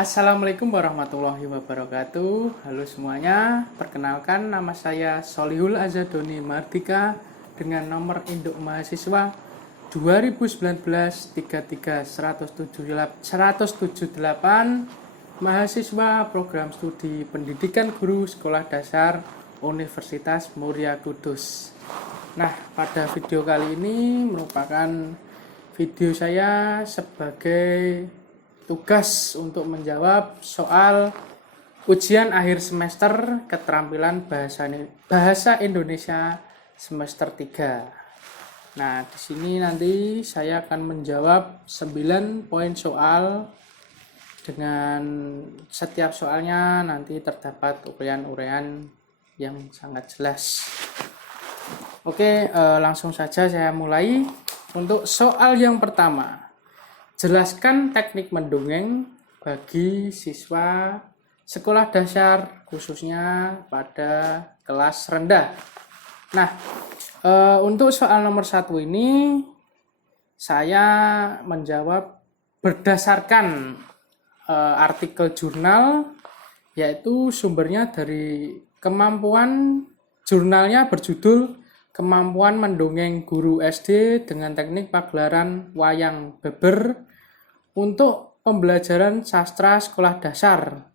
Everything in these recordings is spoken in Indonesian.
Assalamualaikum warahmatullahi wabarakatuh. Halo semuanya, perkenalkan nama saya Solihul Azadoni Mardika dengan nomor induk mahasiswa 2019-33-178 mahasiswa program studi pendidikan guru sekolah dasar Universitas Muria Kudus. Nah, pada video kali ini merupakan video saya sebagai tugas untuk menjawab soal ujian akhir semester keterampilan bahasa Indonesia semester 3. Nah, di sini nanti saya akan menjawab 9 poin soal. Dengan setiap soalnya nanti terdapat uraian-uraian yang sangat jelas. Oke, langsung saja saya mulai. Untuk soal yang pertama, jelaskan teknik mendongeng bagi siswa sekolah dasar khususnya pada kelas rendah. Nah, untuk soal nomor 1 ini saya menjawab berdasarkan artikel jurnal, yaitu sumbernya dari kemampuan jurnalnya berjudul Kemampuan Mendongeng Guru SD dengan Teknik Pagelaran Wayang Beber untuk Pembelajaran Sastra Sekolah Dasar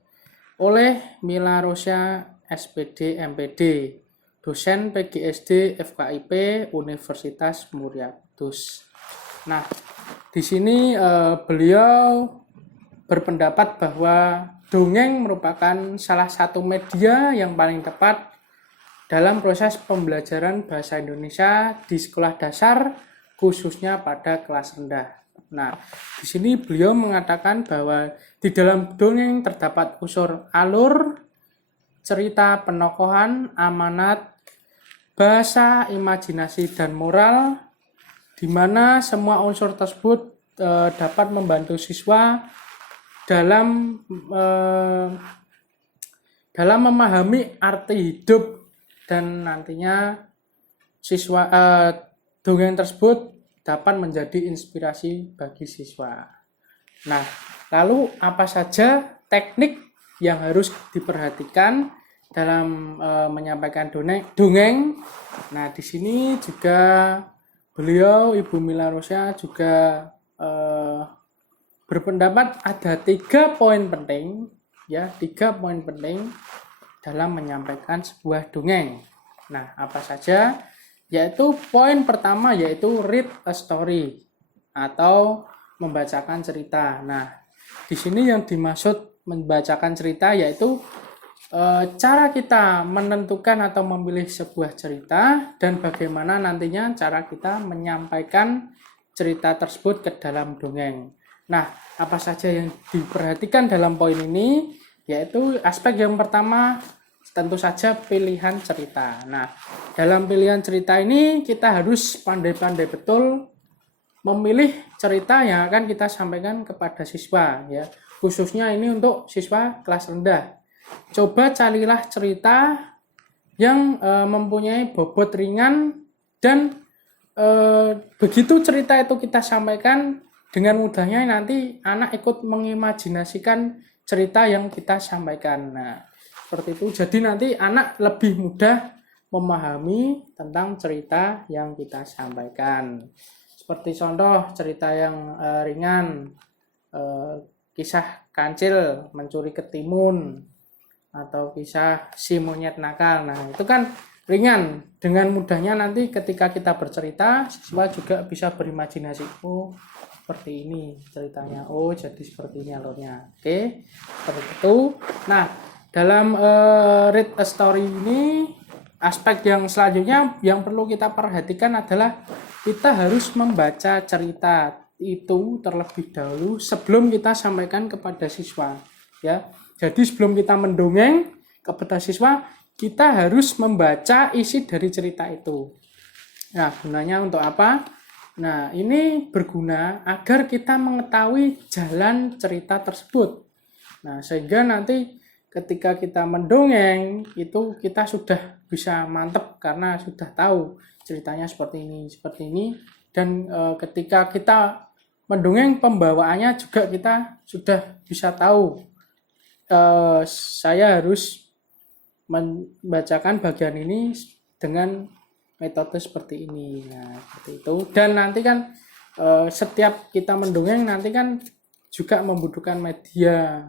oleh Mila Rosia SPD MPD, dosen PGSD FKIP Universitas Muria Kudus. Nah, di sini beliau berpendapat bahwa dongeng merupakan salah satu media yang paling tepat dalam proses pembelajaran bahasa Indonesia di sekolah dasar, khususnya pada kelas rendah. Nah, di sini beliau mengatakan bahwa di dalam dongeng terdapat unsur alur, cerita penokohan, amanat, bahasa, imajinasi, dan moral, di mana semua unsur tersebut dapat membantu siswa dalam memahami arti hidup, dan nantinya siswa dongeng tersebut dapat menjadi inspirasi bagi siswa. Nah, lalu apa saja teknik yang harus diperhatikan dalam menyampaikan dongeng? Nah, di sini juga beliau, Ibu Mila Rosia, juga berpendapat ada 3 poin penting, ya, 3 poin penting dalam menyampaikan sebuah dongeng. Nah, apa saja? Yaitu poin pertama yaitu read a story atau membacakan cerita. Nah, di sini yang dimaksud membacakan cerita yaitu cara kita menentukan atau memilih sebuah cerita dan bagaimana nantinya cara kita menyampaikan cerita tersebut ke dalam dongeng. Nah, apa saja yang diperhatikan dalam poin ini? Yaitu aspek yang pertama tentu saja pilihan cerita. Nah, dalam pilihan cerita ini kita harus pandai-pandai betul memilih cerita yang akan kita sampaikan kepada siswa, ya. Khususnya ini untuk siswa kelas rendah. Coba carilah cerita yang mempunyai bobot ringan dan begitu cerita itu kita sampaikan, dengan mudahnya nanti anak ikut mengimajinasikan cerita yang kita sampaikan. Nah, seperti itu. Jadi nanti anak lebih mudah memahami tentang cerita yang kita sampaikan. Seperti contoh cerita yang ringan, kisah kancil mencuri ketimun, atau kisah si monyet nakal. Nah, itu kan ringan. Dengan mudahnya nanti ketika kita bercerita, siswa juga bisa berimajinasi. Oh, seperti ini ceritanya. Oh, jadi seperti ini alurnya. Oke, seperti itu. Nah, dalam read a story ini, aspek yang selanjutnya yang perlu kita perhatikan adalah kita harus membaca cerita itu terlebih dahulu sebelum kita sampaikan kepada siswa, ya. Jadi sebelum kita mendongeng kepada siswa, kita harus membaca isi dari cerita itu. Nah, gunanya untuk apa? Nah, ini berguna agar kita mengetahui jalan cerita tersebut. Nah, sehingga nanti ketika kita mendongeng itu kita sudah bisa mantep karena sudah tahu ceritanya seperti ini, dan ketika kita mendongeng pembawaannya juga kita sudah bisa tahu saya harus membacakan bagian ini dengan metode seperti ini. Nah, seperti itu. Dan nanti kan setiap kita mendongeng nanti kan juga membutuhkan media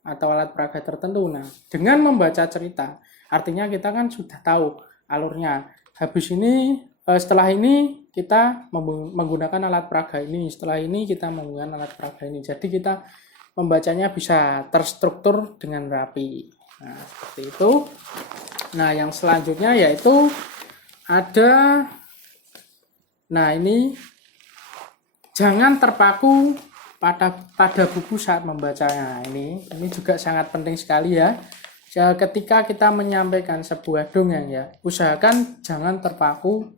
atau alat peraga tertentu. Nah, dengan membaca cerita, artinya kita kan sudah tahu alurnya. Habis ini, setelah ini kita menggunakan alat peraga ini, setelah ini kita menggunakan alat peraga ini. Jadi kita membacanya bisa terstruktur dengan rapi. Nah, seperti itu. Nah, yang selanjutnya yaitu ada, nah ini jangan terpaku pada buku saat membacanya. Ini juga sangat penting sekali ya. Ketika kita menyampaikan sebuah dongeng ya, usahakan jangan terpaku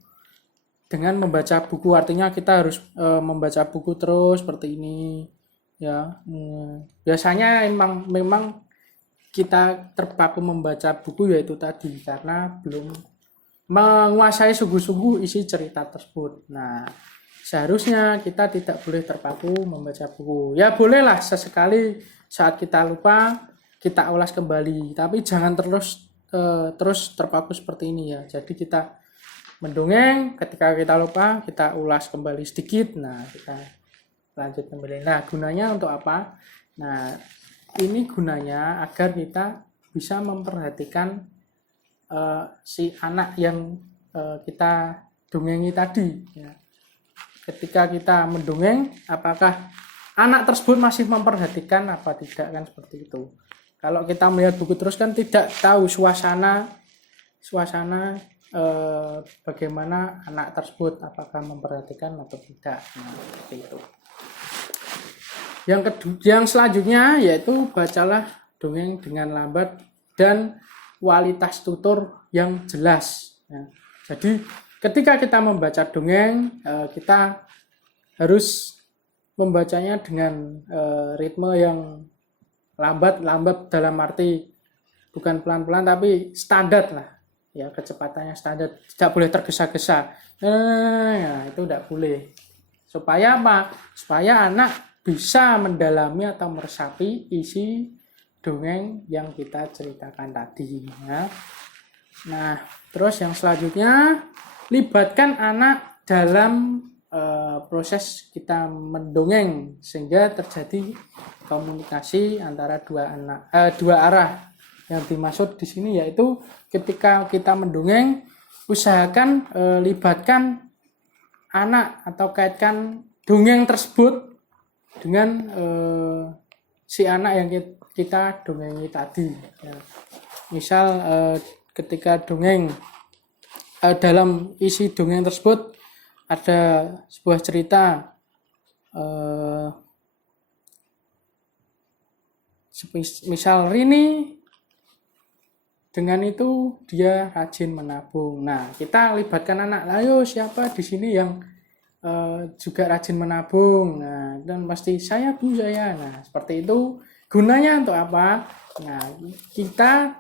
dengan membaca buku. Artinya kita harus membaca buku terus seperti ini ya. Biasanya memang kita terpaku membaca buku yaitu tadi karena belum menguasai sungguh-sungguh isi cerita tersebut. Nah, seharusnya kita tidak boleh terpaku membaca buku. Ya bolehlah sesekali saat kita lupa kita ulas kembali, tapi jangan terus terpaku seperti ini ya. Jadi kita mendongeng, ketika kita lupa kita ulas kembali sedikit. Nah, kita lanjut kembali. Nah, gunanya untuk apa? Nah, ini gunanya agar kita bisa memperhatikan si anak yang kita dongengi tadi ya. Ketika kita mendongeng, apakah anak tersebut masih memperhatikan apa tidak, kan seperti itu. Kalau kita melihat buku terus kan tidak tahu suasana bagaimana anak tersebut, apakah memperhatikan atau tidak. Nah, seperti itu. Yang selanjutnya yaitu bacalah dongeng dengan lambat dan kualitas tutur yang jelas. Ya. Jadi ketika kita membaca dongeng, kita harus membacanya dengan ritme yang lambat dalam arti bukan pelan-pelan tapi standar lah. Ya, kecepatannya standar, tidak boleh tergesa-gesa. Nah, itu tidak boleh. Supaya apa? Supaya anak bisa mendalami atau meresapi isi dongeng yang kita ceritakan tadi ya. Nah, terus yang selanjutnya, libatkan anak dalam proses kita mendongeng sehingga terjadi komunikasi antara dua arah. Yang dimaksud di sini yaitu ketika kita mendongeng, usahakan libatkan anak atau kaitkan dongeng tersebut dengan si anak yang kita dongengi tadi ya. Misal ketika dongeng, dalam isi dongeng tersebut ada sebuah cerita, misal Rini dengan itu dia rajin menabung. Nah, kita libatkan anak. Ayo, siapa di sini yang juga rajin menabung? Nah, dan pasti saya, Bu, saya. Nah, seperti itu. Gunanya untuk apa? Nah, kita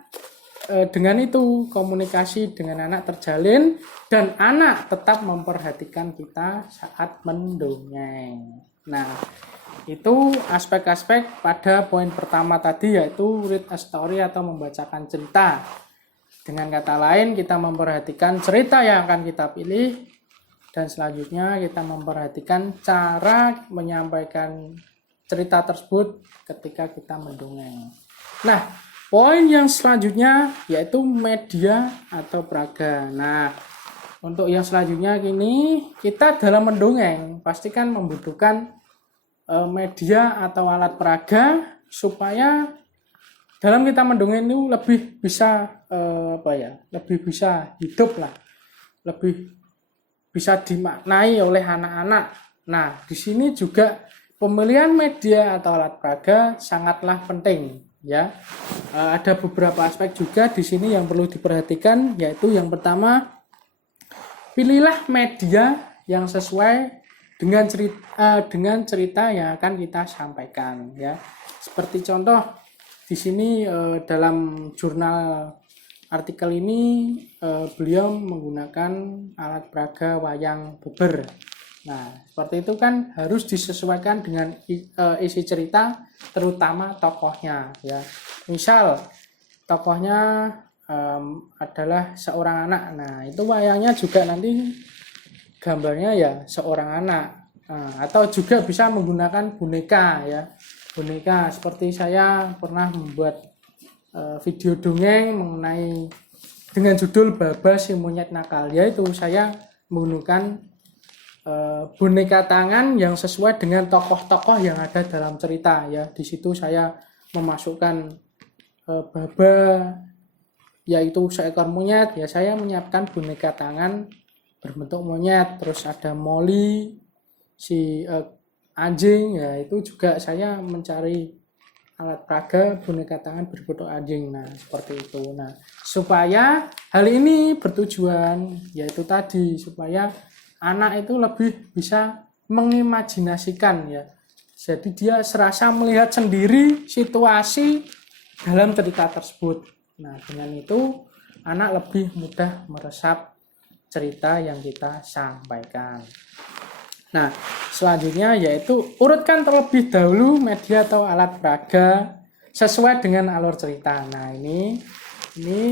dengan itu komunikasi dengan anak terjalin dan anak tetap memperhatikan kita saat mendongeng. Nah, itu aspek-aspek pada poin pertama tadi yaitu read a story atau membacakan cerita. Dengan kata lain, kita memperhatikan cerita yang akan kita pilih dan selanjutnya kita memperhatikan cara menyampaikan cerita tersebut ketika kita mendongeng. Nah, poin yang selanjutnya yaitu media atau peraga. Nah, untuk yang selanjutnya gini, kita dalam mendongeng pastikan membutuhkan media atau alat peraga supaya dalam kita mendongeng itu lebih bisa lebih bisa hidup lah, lebih bisa dimaknai oleh anak-anak. Nah, di sini juga pemilihan media atau alat peraga sangatlah penting ya. Ada beberapa aspek juga di sini yang perlu diperhatikan, yaitu yang pertama, pilihlah media yang sesuai dengan cerita yang akan kita sampaikan ya. Seperti contoh di sini dalam jurnal artikel ini beliau menggunakan alat peraga wayang beber. Nah, seperti itu kan harus disesuaikan dengan isi cerita, terutama tokohnya ya. Misal tokohnya adalah seorang anak. Nah, itu wayangnya juga nanti gambarnya ya seorang anak. Nah, atau juga bisa menggunakan boneka ya. Boneka seperti saya pernah membuat video dongeng mengenai dengan judul Baba si monyet nakal, yaitu saya menggunakan boneka tangan yang sesuai dengan tokoh-tokoh yang ada dalam cerita ya. Di situ saya memasukkan Baba yaitu seekor monyet ya, saya menyiapkan boneka tangan berbentuk monyet, terus ada Molly si anjing ya, itu juga saya mencari alat peraga boneka tangan berbentuk anjing. Nah, seperti itu. Nah, supaya hal ini bertujuan yaitu tadi supaya anak itu lebih bisa mengimajinasikan ya. Jadi dia serasa melihat sendiri situasi dalam cerita tersebut. Nah, dengan itu anak lebih mudah meresap cerita yang kita sampaikan. Nah, selanjutnya yaitu urutkan terlebih dahulu media atau alat peraga sesuai dengan alur cerita. Nah, ini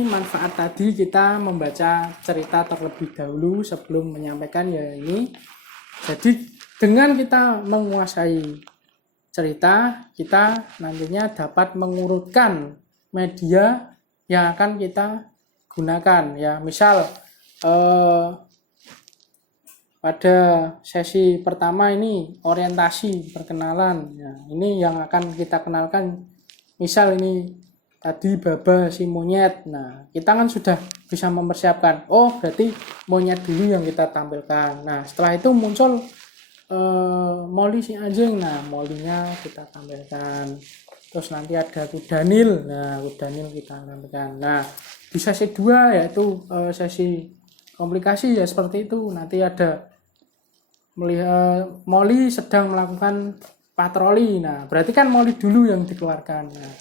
manfaat tadi kita membaca cerita terlebih dahulu sebelum menyampaikan ya ini. Jadi dengan kita menguasai cerita, kita nantinya dapat mengurutkan media yang akan kita gunakan ya. Misal pada sesi pertama ini orientasi perkenalan ya, ini yang akan kita kenalkan. Misal ini tadi Baba si monyet. Nah, kita kan sudah bisa mempersiapkan, oh berarti monyet dulu yang kita tampilkan. Nah, setelah itu muncul Molly si anjing. Nah, Molly-nya kita tampilkan. Terus nanti ada Kudanil. Nah, Kudanil kita tampilkan. Nah, di sesi 2 yaitu sesi komplikasi ya seperti itu. Nanti ada melihat Molly sedang melakukan patroli. Nah, berarti kan Molly dulu yang dikeluarkan. Nah,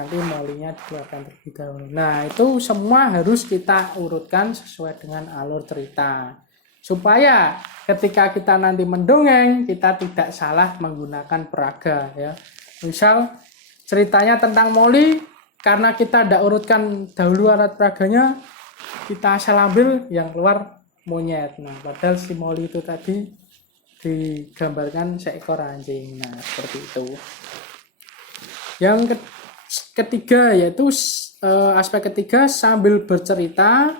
nanti Molly-nya dikeluarkan terlebih dahulu. Nah, itu semua harus kita urutkan sesuai dengan alur cerita. Supaya ketika kita nanti mendongeng, kita tidak salah menggunakan peraga ya. Misal ceritanya tentang Molly, karena kita tidak urutkan dahulu alat peraganya, kita asal ambil yang keluar monyet. Nah, padahal si Molly itu tadi digambarkan seekor anjing. Nah, seperti itu. Yang ketiga yaitu aspek ketiga, sambil bercerita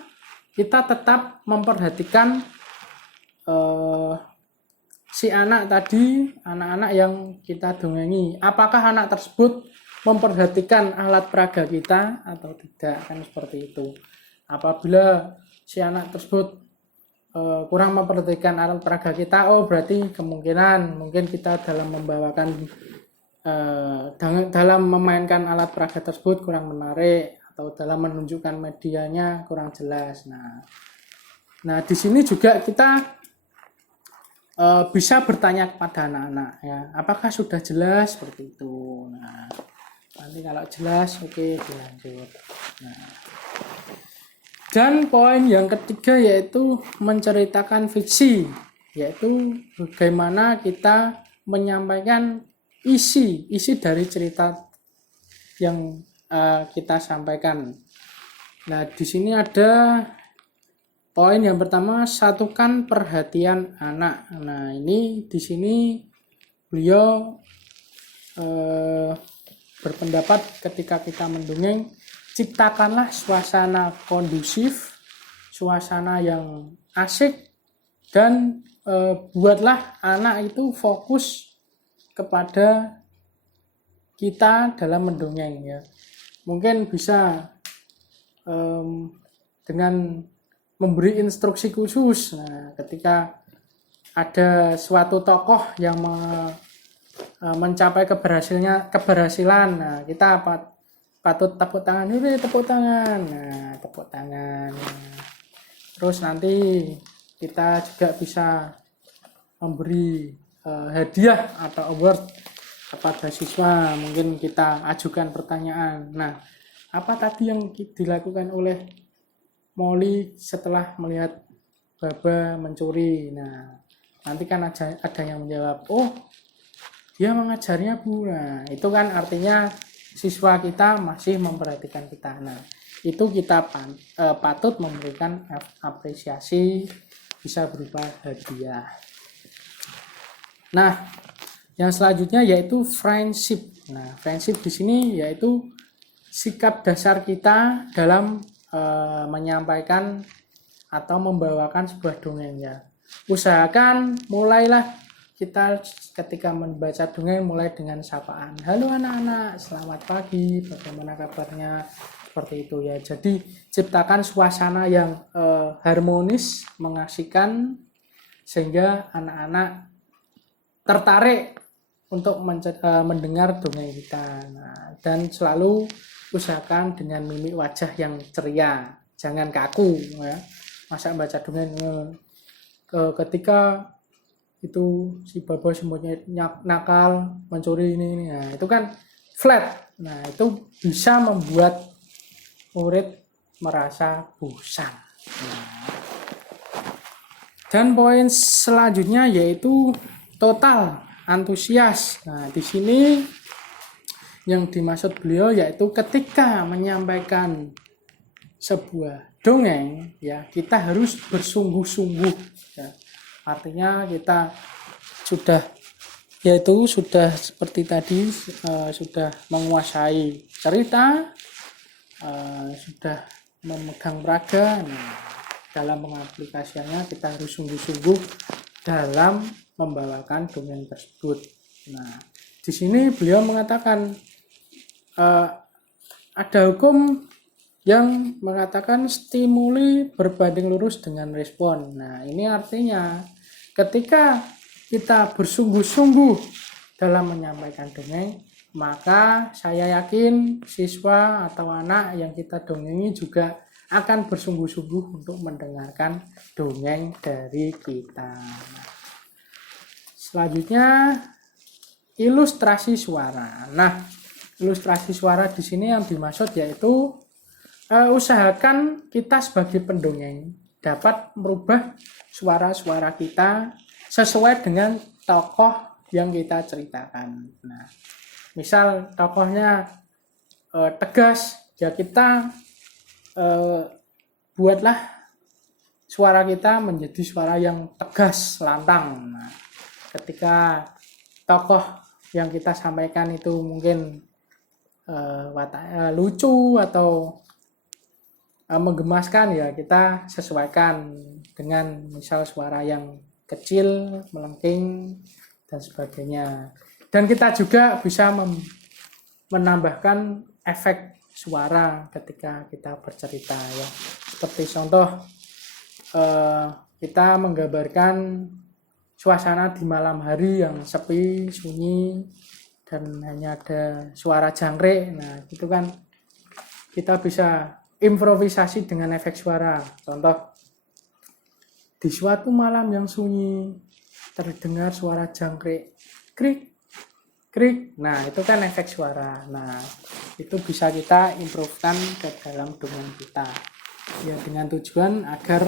kita tetap memperhatikan si anak tadi, anak-anak yang kita dongengi. Apakah anak tersebut memperhatikan alat peraga kita atau tidak, kan seperti itu. Apabila si anak tersebut kurang memperhatikan alat peraga kita, oh berarti kemungkinan mungkin kita dalam membawakan dalam memainkan alat peraga tersebut kurang menarik atau dalam menunjukkan medianya kurang jelas. Nah di sini juga kita bisa bertanya kepada anak-anak ya, apakah sudah jelas seperti itu. Nah, nanti kalau jelas oke, dilanjut. Nah, dan poin yang ketiga yaitu menceritakan fiksi, yaitu bagaimana kita menyampaikan isi dari cerita yang kita sampaikan. Nah, di sini ada poin yang pertama, satukan perhatian anak. Nah, ini di sini beliau berpendapat ketika kita mendongeng, ciptakanlah suasana kondusif, suasana yang asik, dan buatlah anak itu fokus kepada kita dalam mendongeng ya. Mungkin bisa dengan memberi instruksi khusus. Nah, ketika ada suatu tokoh yang mencapai keberhasilan, nah kita patut tepuk tangan, ini tepuk tangan. Nah, tepuk tangan. Terus nanti kita juga bisa memberi hadiah atau award kepada siswa. Mungkin kita ajukan pertanyaan. Nah, apa tadi yang dilakukan oleh Molly setelah melihat Baba mencuri? Nah, nanti kan ada yang menjawab, oh dia mengajarnya Bu. Nah, itu kan artinya siswa kita masih memperhatikan kita. Nah, itu kita patut memberikan apresiasi, bisa berupa hadiah. Nah, yang selanjutnya yaitu friendship. Nah, friendship di sini yaitu sikap dasar kita dalam menyampaikan atau membawakan sebuah dongeng ya. Usahakan mulailah kita ketika membaca dongeng mulai dengan sapaan. Halo anak-anak, selamat pagi, bagaimana kabarnya? Seperti itu ya. Jadi ciptakan suasana yang harmonis, mengasihkan, sehingga anak-anak tertarik untuk mendengar dongeng kita. Nah, dan selalu usahakan dengan mimik wajah yang ceria, jangan kaku ya. Masa baca dongeng ketika itu si baba semuanya nakal mencuri ini nah, itu kan flat. Nah, itu bisa membuat murid merasa bosan. Nah, dan poin selanjutnya yaitu total antusias. Nah, di sini yang dimaksud beliau yaitu ketika menyampaikan sebuah dongeng ya, kita harus bersungguh-sungguh ya. Artinya kita sudah seperti tadi sudah menguasai cerita, sudah memegang peraga. Nah, dalam pengaplikasiannya kita harus sungguh-sungguh dalam membawakan dongeng tersebut. Nah, di sini beliau mengatakan ada hukum yang mengatakan stimuli berbanding lurus dengan respon. Nah, ini artinya ketika kita bersungguh-sungguh dalam menyampaikan dongeng, maka saya yakin siswa atau anak yang kita dongengi juga akan bersungguh-sungguh untuk mendengarkan dongeng dari kita. Selanjutnya ilustrasi suara. Nah, ilustrasi suara di sini yang dimaksud yaitu usahakan kita sebagai pendongeng dapat merubah suara-suara kita sesuai dengan tokoh yang kita ceritakan. Nah, misal tokohnya tegas, ya kita buatlah suara kita menjadi suara yang tegas, lantang. Nah, ketika tokoh yang kita sampaikan itu mungkin lucu atau menggemaskan, ya kita sesuaikan dengan misal suara yang kecil, melengking dan sebagainya. Dan kita juga bisa menambahkan efek suara ketika kita bercerita ya. Seperti contoh kita menggambarkan suasana di malam hari yang sepi, sunyi, dan hanya ada suara jangkrik. Nah, itu kan kita bisa improvisasi dengan efek suara. Contoh, di suatu malam yang sunyi terdengar suara jangkrik, krik, krik. Nah, itu kan efek suara. Nah, itu bisa kita improvekan ke dalam dongeng kita. Ya, dengan tujuan agar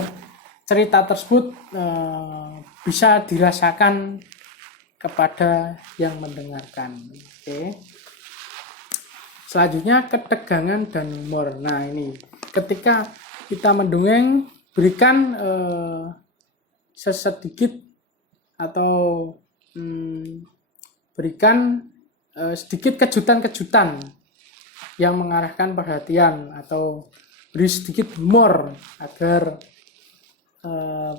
cerita tersebut bisa dirasakan kepada yang mendengarkan. Oke. Selanjutnya ketegangan dan humor. Nah, ini ketika kita mendongeng, berikan sesedikit atau berikan sedikit kejutan-kejutan yang mengarahkan perhatian, atau beri sedikit humor agar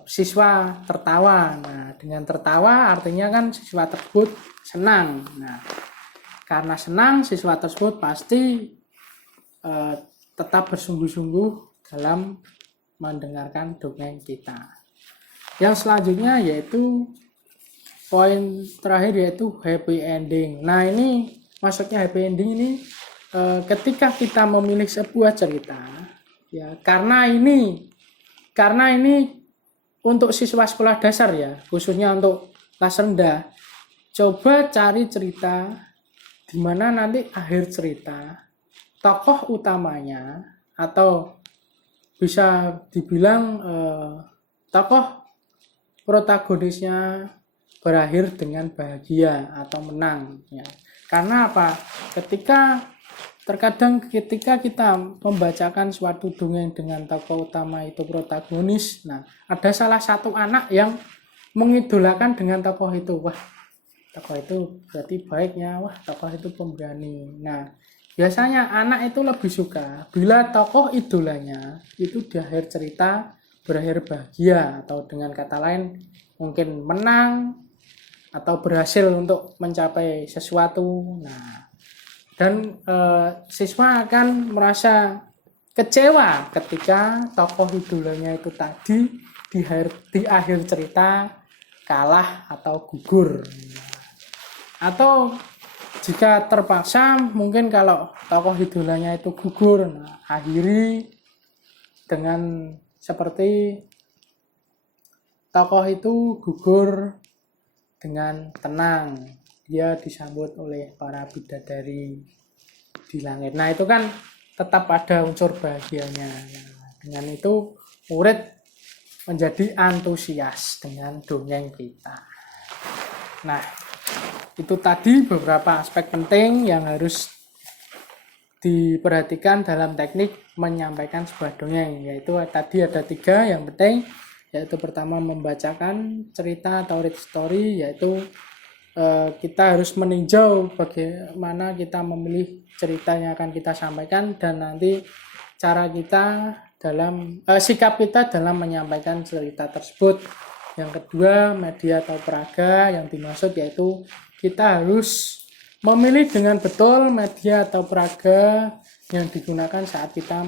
siswa tertawa. Nah, dengan tertawa artinya kan siswa tersebut senang. Nah, karena senang, siswa tersebut pasti tetap bersungguh-sungguh dalam mendengarkan dongeng kita. Yang selanjutnya yaitu poin terakhir yaitu happy ending. Nah, ini maksudnya happy ending ini ketika kita memilih sebuah cerita ya, karena ini untuk siswa sekolah dasar ya, khususnya untuk kelas rendah, coba cari cerita di mana nanti akhir cerita tokoh utamanya atau bisa dibilang tokoh protagonisnya berakhir dengan bahagia atau menang ya. Karena apa? Ketika terkadang ketika kita membacakan suatu dongeng dengan tokoh utama itu protagonis, nah ada salah satu anak yang mengidolakan dengan tokoh itu. Wah, tokoh itu berarti baiknya, wah tokoh itu pemberani. Nah, biasanya anak itu lebih suka bila tokoh idolanya itu di akhir cerita berakhir bahagia, atau dengan kata lain mungkin menang atau berhasil untuk mencapai sesuatu. Nah, dan siswa akan merasa kecewa ketika tokoh idolanya itu tadi di akhir cerita kalah atau gugur. Atau jika terpaksa, mungkin kalau tokoh idolanya itu gugur, nah, akhiri dengan seperti tokoh itu gugur dengan tenang, dia disambut oleh para bidadari di langit. Nah, itu kan tetap ada unsur bahagianya. Nah, dengan itu murid menjadi antusias dengan dongeng kita. Nah, itu tadi beberapa aspek penting yang harus diperhatikan dalam teknik menyampaikan sebuah dongeng, yaitu tadi ada 3 yang penting, yaitu pertama membacakan cerita atau read story, yaitu kita harus meninjau bagaimana kita memilih cerita yang akan kita sampaikan, dan nanti cara kita dalam sikap kita dalam menyampaikan cerita tersebut. Yang kedua, media atau peraga yang dimaksud yaitu kita harus memilih dengan betul media atau peraga yang digunakan saat kita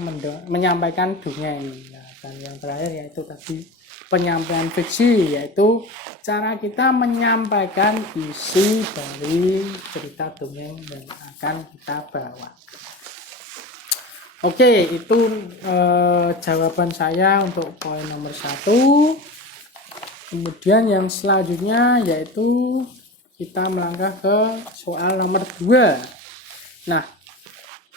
menyampaikan dongeng. Nah, dan yang terakhir yaitu tadi penyampaian fiksi, yaitu cara kita menyampaikan isi dari cerita dongeng yang akan kita bawa. Oke, itu jawaban saya untuk poin nomor 1. Kemudian yang selanjutnya yaitu kita melangkah ke soal nomor 2. Nah,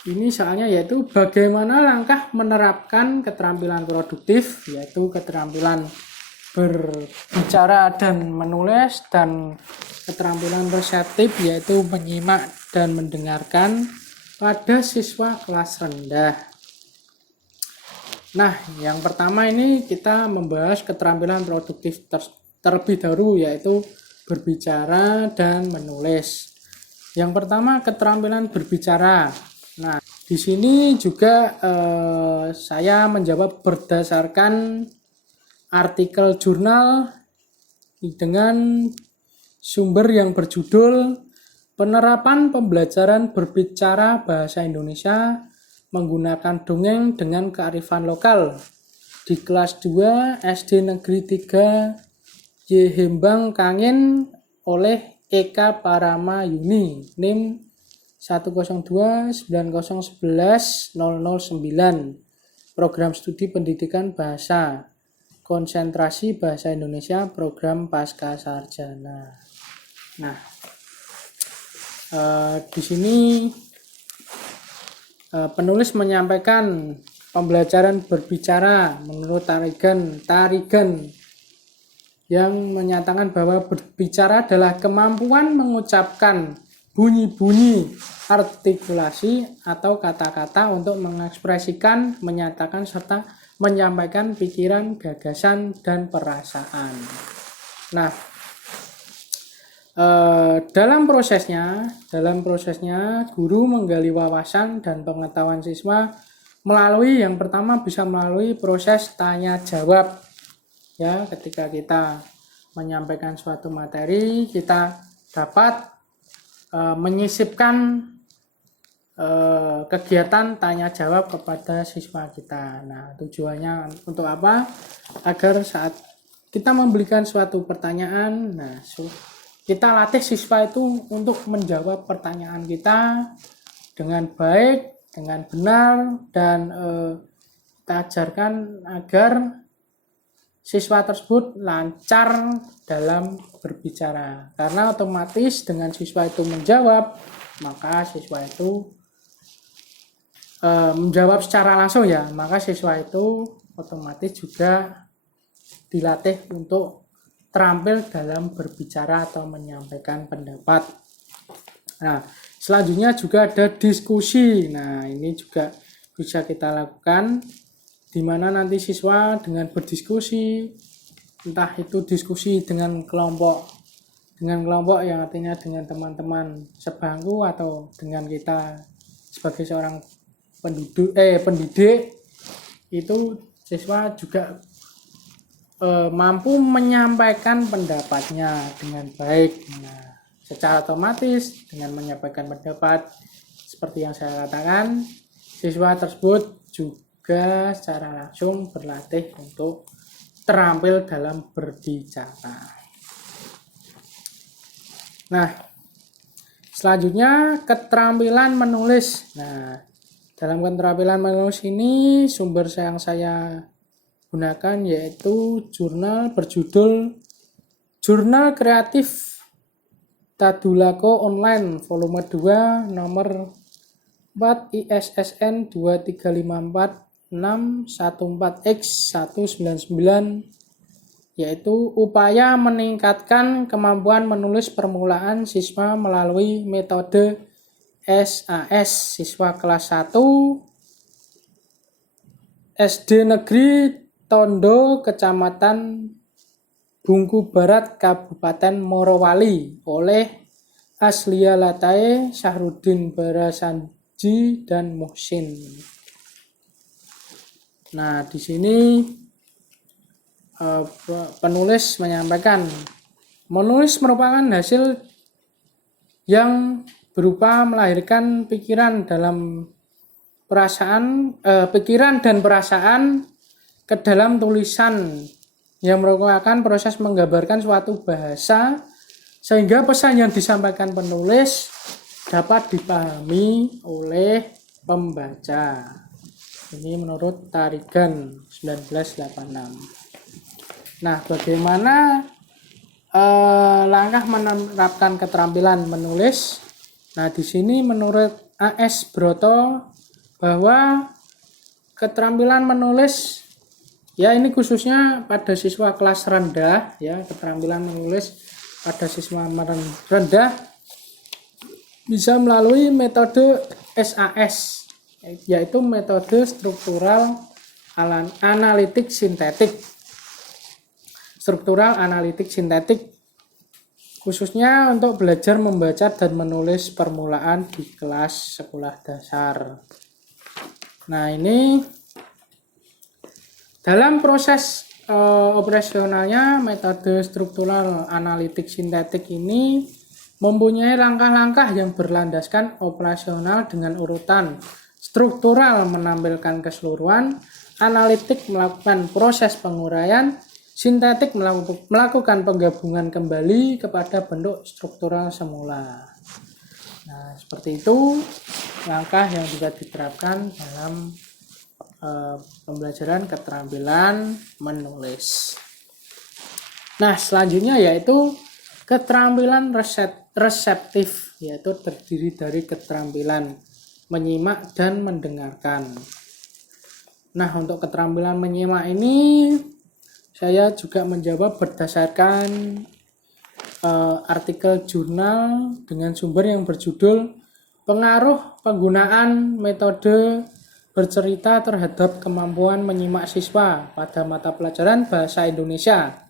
ini soalnya yaitu bagaimana langkah menerapkan keterampilan produktif, yaitu keterampilan berbicara dan menulis, dan keterampilan reseptif yaitu menyimak dan mendengarkan pada siswa kelas rendah. Nah, yang pertama ini kita membahas keterampilan produktif terlebih dahulu, yaitu berbicara dan menulis. Yang pertama, keterampilan berbicara. Nah, di sini juga saya menjawab berdasarkan artikel jurnal dengan sumber yang berjudul Penerapan Pembelajaran Berbicara Bahasa Indonesia Menggunakan Dongeng dengan Kearifan Lokal di kelas 2 SD Negeri 3 Yehembang Kangen oleh Eka Paramayuni, NIM 10290110009, Program Studi Pendidikan Bahasa, Konsentrasi Bahasa Indonesia, Program Pasca Sarjana. Nah, di sini penulis menyampaikan pembelajaran berbicara menurut Tarigan yang menyatakan bahwa berbicara adalah kemampuan mengucapkan bunyi-bunyi, artikulasi atau kata-kata untuk mengekspresikan, menyatakan, serta menyampaikan pikiran, gagasan, dan perasaan. Nah, dalam prosesnya guru menggali wawasan dan pengetahuan siswa melalui, yang pertama bisa melalui proses tanya jawab. Ya, ketika kita menyampaikan suatu materi, kita dapat menyisipkan kegiatan tanya jawab kepada siswa kita. Nah, tujuannya untuk apa? Agar saat kita memberikan suatu pertanyaan, nah kita latih siswa itu untuk menjawab pertanyaan kita dengan baik, dengan benar, dan kita ajarkan agar siswa tersebut lancar dalam berbicara. Karena otomatis dengan siswa itu menjawab, maka siswa itu menjawab secara langsung ya, maka siswa itu otomatis juga dilatih untuk terampil dalam berbicara atau menyampaikan pendapat. Nah, Selanjutnya juga ada diskusi. Nah, ini juga bisa kita lakukan di mana nanti siswa dengan berdiskusi, entah itu diskusi dengan kelompok yang artinya dengan teman-teman sebangku atau dengan kita sebagai seorang pendidik, itu siswa juga mampu menyampaikan pendapatnya dengan baik. Nah, secara otomatis dengan menyampaikan pendapat seperti yang saya katakan, siswa tersebut juga secara langsung berlatih untuk terampil dalam berbicara. Nah, selanjutnya keterampilan menulis. Nah, dalam keterampilan menulis ini sumber yang saya gunakan yaitu jurnal berjudul Jurnal Kreatif Tadulako Online volume 2 nomor 4 ISSN 2354614X199, yaitu upaya meningkatkan kemampuan menulis permulaan siswa melalui metode SAS siswa kelas 1 SD Negeri Tondo, Kecamatan Bungku Barat, Kabupaten Morowali oleh Aslia Latae, Syahrudin Barasanji, dan Muhsin. Nah, di sini penulis menyampaikan, menulis merupakan hasil yang berupa melahirkan pikiran dan perasaan ke dalam tulisan yang merupakan proses menggambarkan suatu bahasa sehingga pesan yang disampaikan penulis dapat dipahami oleh pembaca. Ini menurut Tarigan 1986. Nah, bagaimana langkah menerapkan keterampilan menulis? Nah, di sini menurut A.S. Broto bahwa keterampilan menulis, ya ini khususnya pada siswa kelas rendah, ya, keterampilan menulis pada siswa rendah bisa melalui metode SAS, yaitu metode struktural analitik sintetik. Khususnya untuk belajar membaca dan menulis permulaan di kelas sekolah dasar. Nah, ini dalam proses operasionalnya metode struktural analitik sintetik ini mempunyai langkah-langkah yang berlandaskan operasional dengan urutan. Struktural menampilkan keseluruhan, analitik melakukan proses penguraian, sintetik melakukan penggabungan kembali kepada bentuk struktural semula. Nah, seperti itu langkah yang bisa diterapkan dalam pembelajaran keterampilan menulis. Nah, selanjutnya yaitu keterampilan reseptif, yaitu terdiri dari keterampilan menyimak dan mendengarkan. Nah, untuk keterampilan menyimak ini saya juga menjawab berdasarkan artikel jurnal dengan sumber yang berjudul Pengaruh Penggunaan Metode Bercerita Terhadap Kemampuan Menyimak Siswa pada Mata Pelajaran Bahasa Indonesia.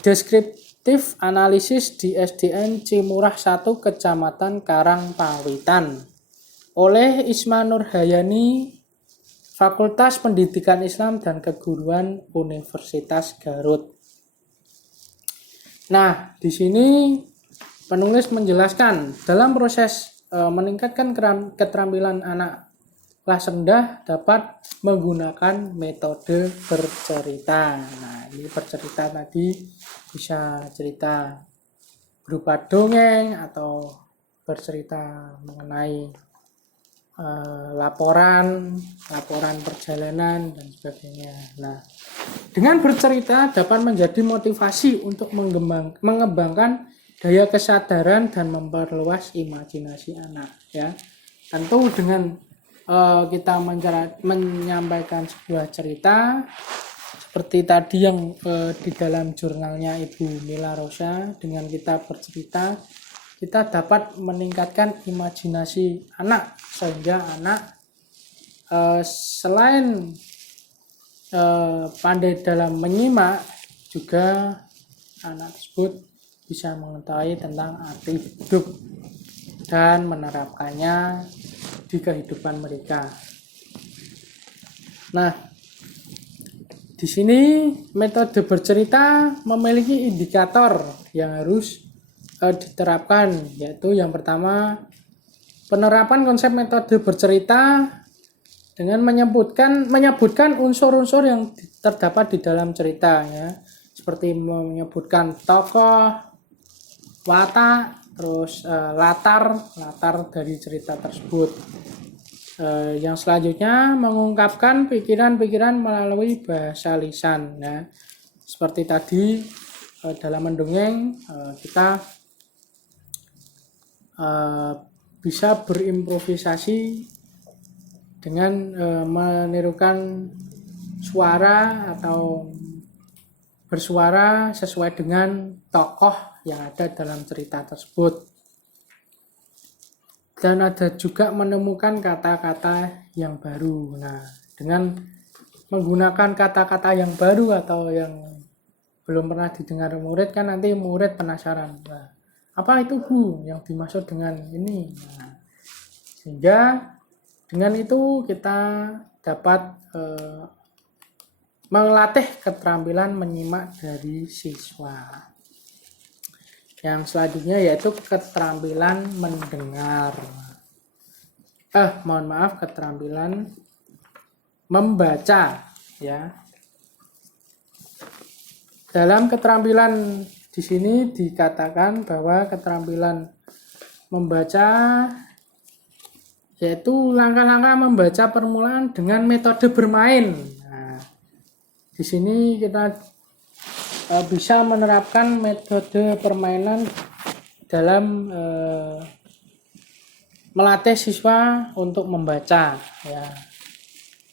Deskriptif Analisis di SDN Cimurah 1 Kecamatan Karangpawitan oleh Isma Nurhayani, Fakultas Pendidikan Islam dan Keguruan Universitas Garut. Nah, di sini penulis menjelaskan dalam proses meningkatkan keterampilan anak kelas rendah dapat menggunakan metode bercerita. Nah, ini bercerita tadi bisa cerita berupa dongeng atau bercerita mengenai laporan perjalanan dan sebagainya. Nah, dengan bercerita dapat menjadi motivasi untuk mengembangkan daya kesadaran dan memperluas imajinasi anak, ya. Tentu dengan kita menyampaikan sebuah cerita seperti tadi yang di dalam jurnalnya Ibu Mila Rosa, dengan kita bercerita kita dapat meningkatkan imajinasi anak sehingga anak selain pandai dalam menyimak, juga anak tersebut bisa mengetahui tentang arti hidup dan menerapkannya di kehidupan mereka. Nah, di sini metode bercerita memiliki indikator yang harus diterapkan, yaitu yang pertama, penerapan konsep metode bercerita dengan menyebutkan unsur-unsur yang terdapat di dalam cerita, ya, seperti menyebutkan tokoh, watak, terus latar dari cerita tersebut. Yang selanjutnya, mengungkapkan pikiran-pikiran melalui bahasa lisan, ya. Seperti tadi dalam mendongeng kita bisa berimprovisasi dengan menirukan suara atau bersuara sesuai dengan tokoh yang ada dalam cerita tersebut. Dan ada juga menemukan kata-kata yang baru. Nah, dengan menggunakan kata-kata yang baru atau yang belum pernah didengar murid, kan nanti murid penasaran. Nah, apa itu Bu yang dimaksud dengan ini? Nah, sehingga dengan itu kita dapat melatih keterampilan menyimak dari siswa. Yang selanjutnya yaitu keterampilan mendengar. Keterampilan membaca, ya. Dalam keterampilan di sini dikatakan bahwa keterampilan membaca yaitu langkah-langkah membaca permulaan dengan metode bermain. Nah, di sini kita bisa menerapkan metode permainan dalam melatih siswa untuk membaca, ya.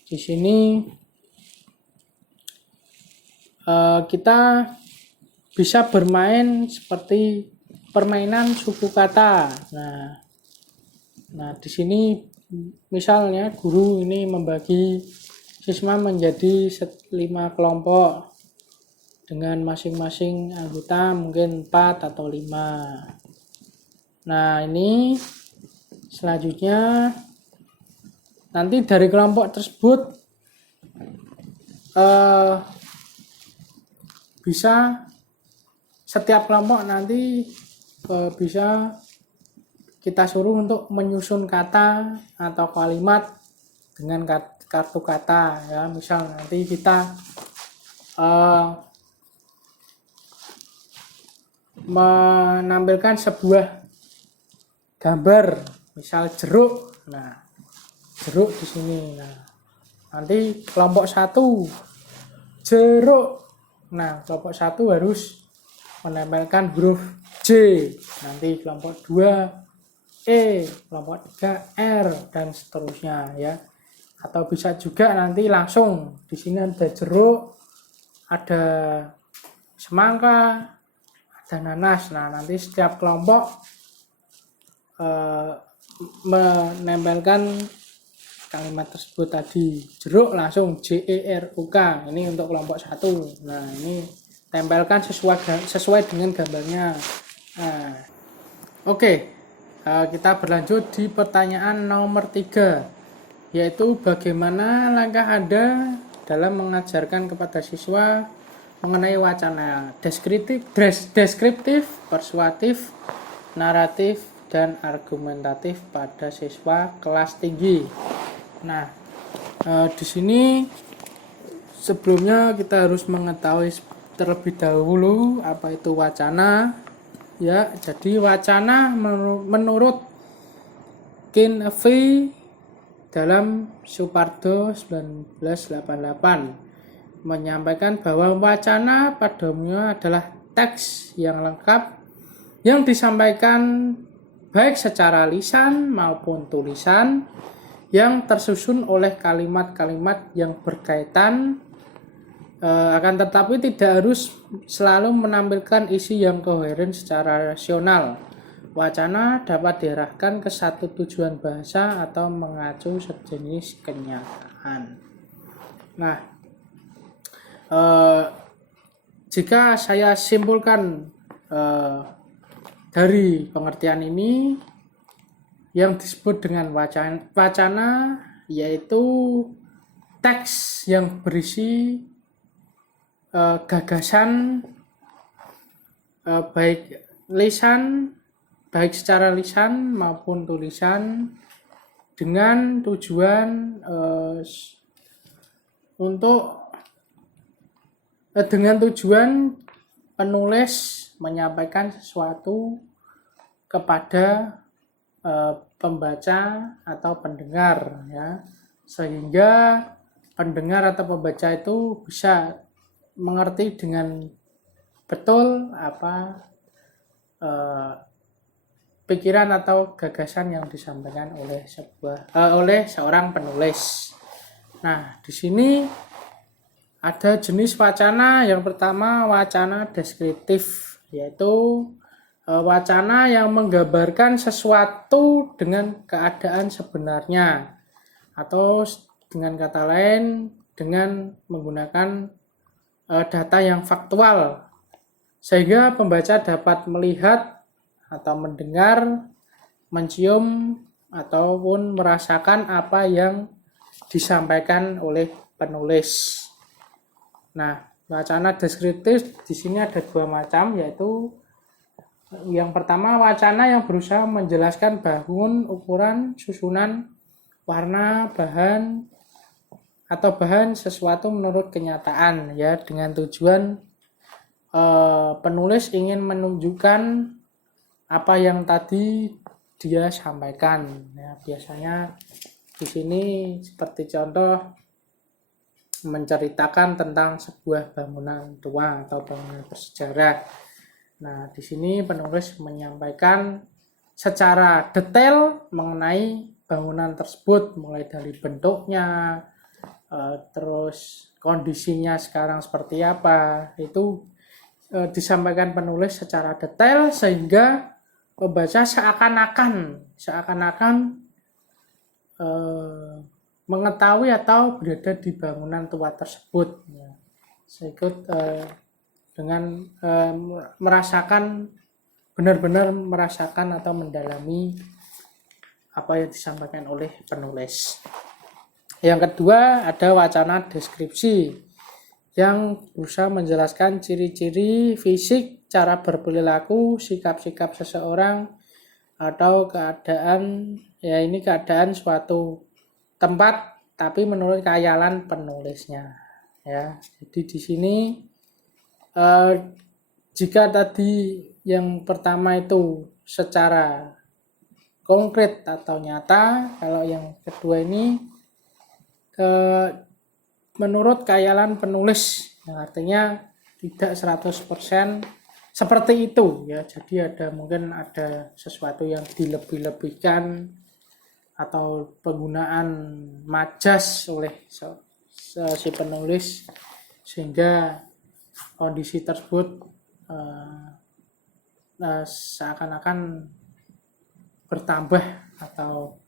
Di sini kita bisa bermain seperti permainan suku kata. Nah, di sini misalnya guru ini membagi siswa menjadi 5 kelompok dengan masing-masing anggota mungkin 4 atau 5. Nah, ini selanjutnya nanti dari kelompok tersebut bisa setiap kelompok nanti bisa kita suruh untuk menyusun kata atau kalimat dengan kartu kata, ya. Misal nanti kita menampilkan sebuah gambar, misal jeruk. Nah, jeruk di sini. Nah, nanti kelompok 1 jeruk. Nah, kelompok 1 harus menempelkan huruf J. Nanti kelompok 2 E, kelompok 3 R, dan seterusnya, ya. Atau bisa juga nanti langsung di sini ada jeruk, ada semangka, ada nanas. Nah, nanti setiap kelompok menempelkan kalimat tersebut tadi. Jeruk langsung JERUK. Ini untuk kelompok 1. Nah, ini tempelkan sesuai dengan gambarnya. Nah, oke. Kita berlanjut di pertanyaan nomor 3, yaitu bagaimana langkah Anda dalam mengajarkan kepada siswa mengenai wacana deskriptif, persuasif, naratif, dan argumentatif pada siswa kelas tinggi. Nah, di sini sebelumnya kita harus mengetahui terlebih dahulu apa itu wacana. Ya, jadi wacana menurut Kineview dalam Supardo 1988 menyampaikan bahwa wacana pada umumnya adalah teks yang lengkap yang disampaikan baik secara lisan maupun tulisan yang tersusun oleh kalimat-kalimat yang berkaitan, akan tetapi tidak harus selalu menampilkan isi yang koheren secara rasional. wacana dapat diarahkan ke satu tujuan bahasa atau mengacu sejenis kenyataan. Nah, jika saya simpulkan dari pengertian ini, yang disebut dengan wacana yaitu teks yang berisi gagasan baik secara lisan maupun tulisan dengan tujuan penulis menyampaikan sesuatu kepada pembaca atau pendengar, ya, sehingga pendengar atau pembaca itu bisa mengerti dengan betul apa pikiran atau gagasan yang disampaikan oleh seorang penulis. Nah, di sini ada jenis wacana. Yang pertama wacana deskriptif, yaitu wacana yang menggambarkan sesuatu dengan keadaan sebenarnya, atau dengan kata lain dengan menggunakan data yang faktual, sehingga pembaca dapat melihat atau mendengar, mencium, ataupun merasakan apa yang disampaikan oleh penulis. Nah, wacana deskriptif di sini ada dua macam, yaitu yang pertama wacana yang berusaha menjelaskan bangun, ukuran, susunan, warna, bahan sesuatu menurut kenyataan, ya, dengan tujuan penulis ingin menunjukkan apa yang tadi dia sampaikan, ya. Biasanya di sini seperti contoh menceritakan tentang sebuah bangunan tua atau bangunan bersejarah. Nah, di sini penulis menyampaikan secara detail mengenai bangunan tersebut, mulai dari bentuknya, terus kondisinya sekarang seperti apa, itu disampaikan penulis secara detail sehingga pembaca seakan-akan mengetahui atau berada di bangunan tua tersebut, ya. Dengan benar-benar merasakan atau mendalami apa yang disampaikan oleh penulis. Yang kedua ada wacana deskripsi yang berusaha menjelaskan ciri-ciri fisik, cara berperilaku, sikap-sikap seseorang atau keadaan suatu tempat tapi menurut khayalan penulisnya, ya. Jadi di sini jika tadi yang pertama itu secara konkret atau nyata, kalau yang kedua ini menurut khayalan penulis, yang artinya tidak 100% seperti itu, ya. Jadi mungkin ada sesuatu yang dilebih-lebihkan atau penggunaan majas oleh si penulis sehingga kondisi tersebut seakan-akan bertambah atau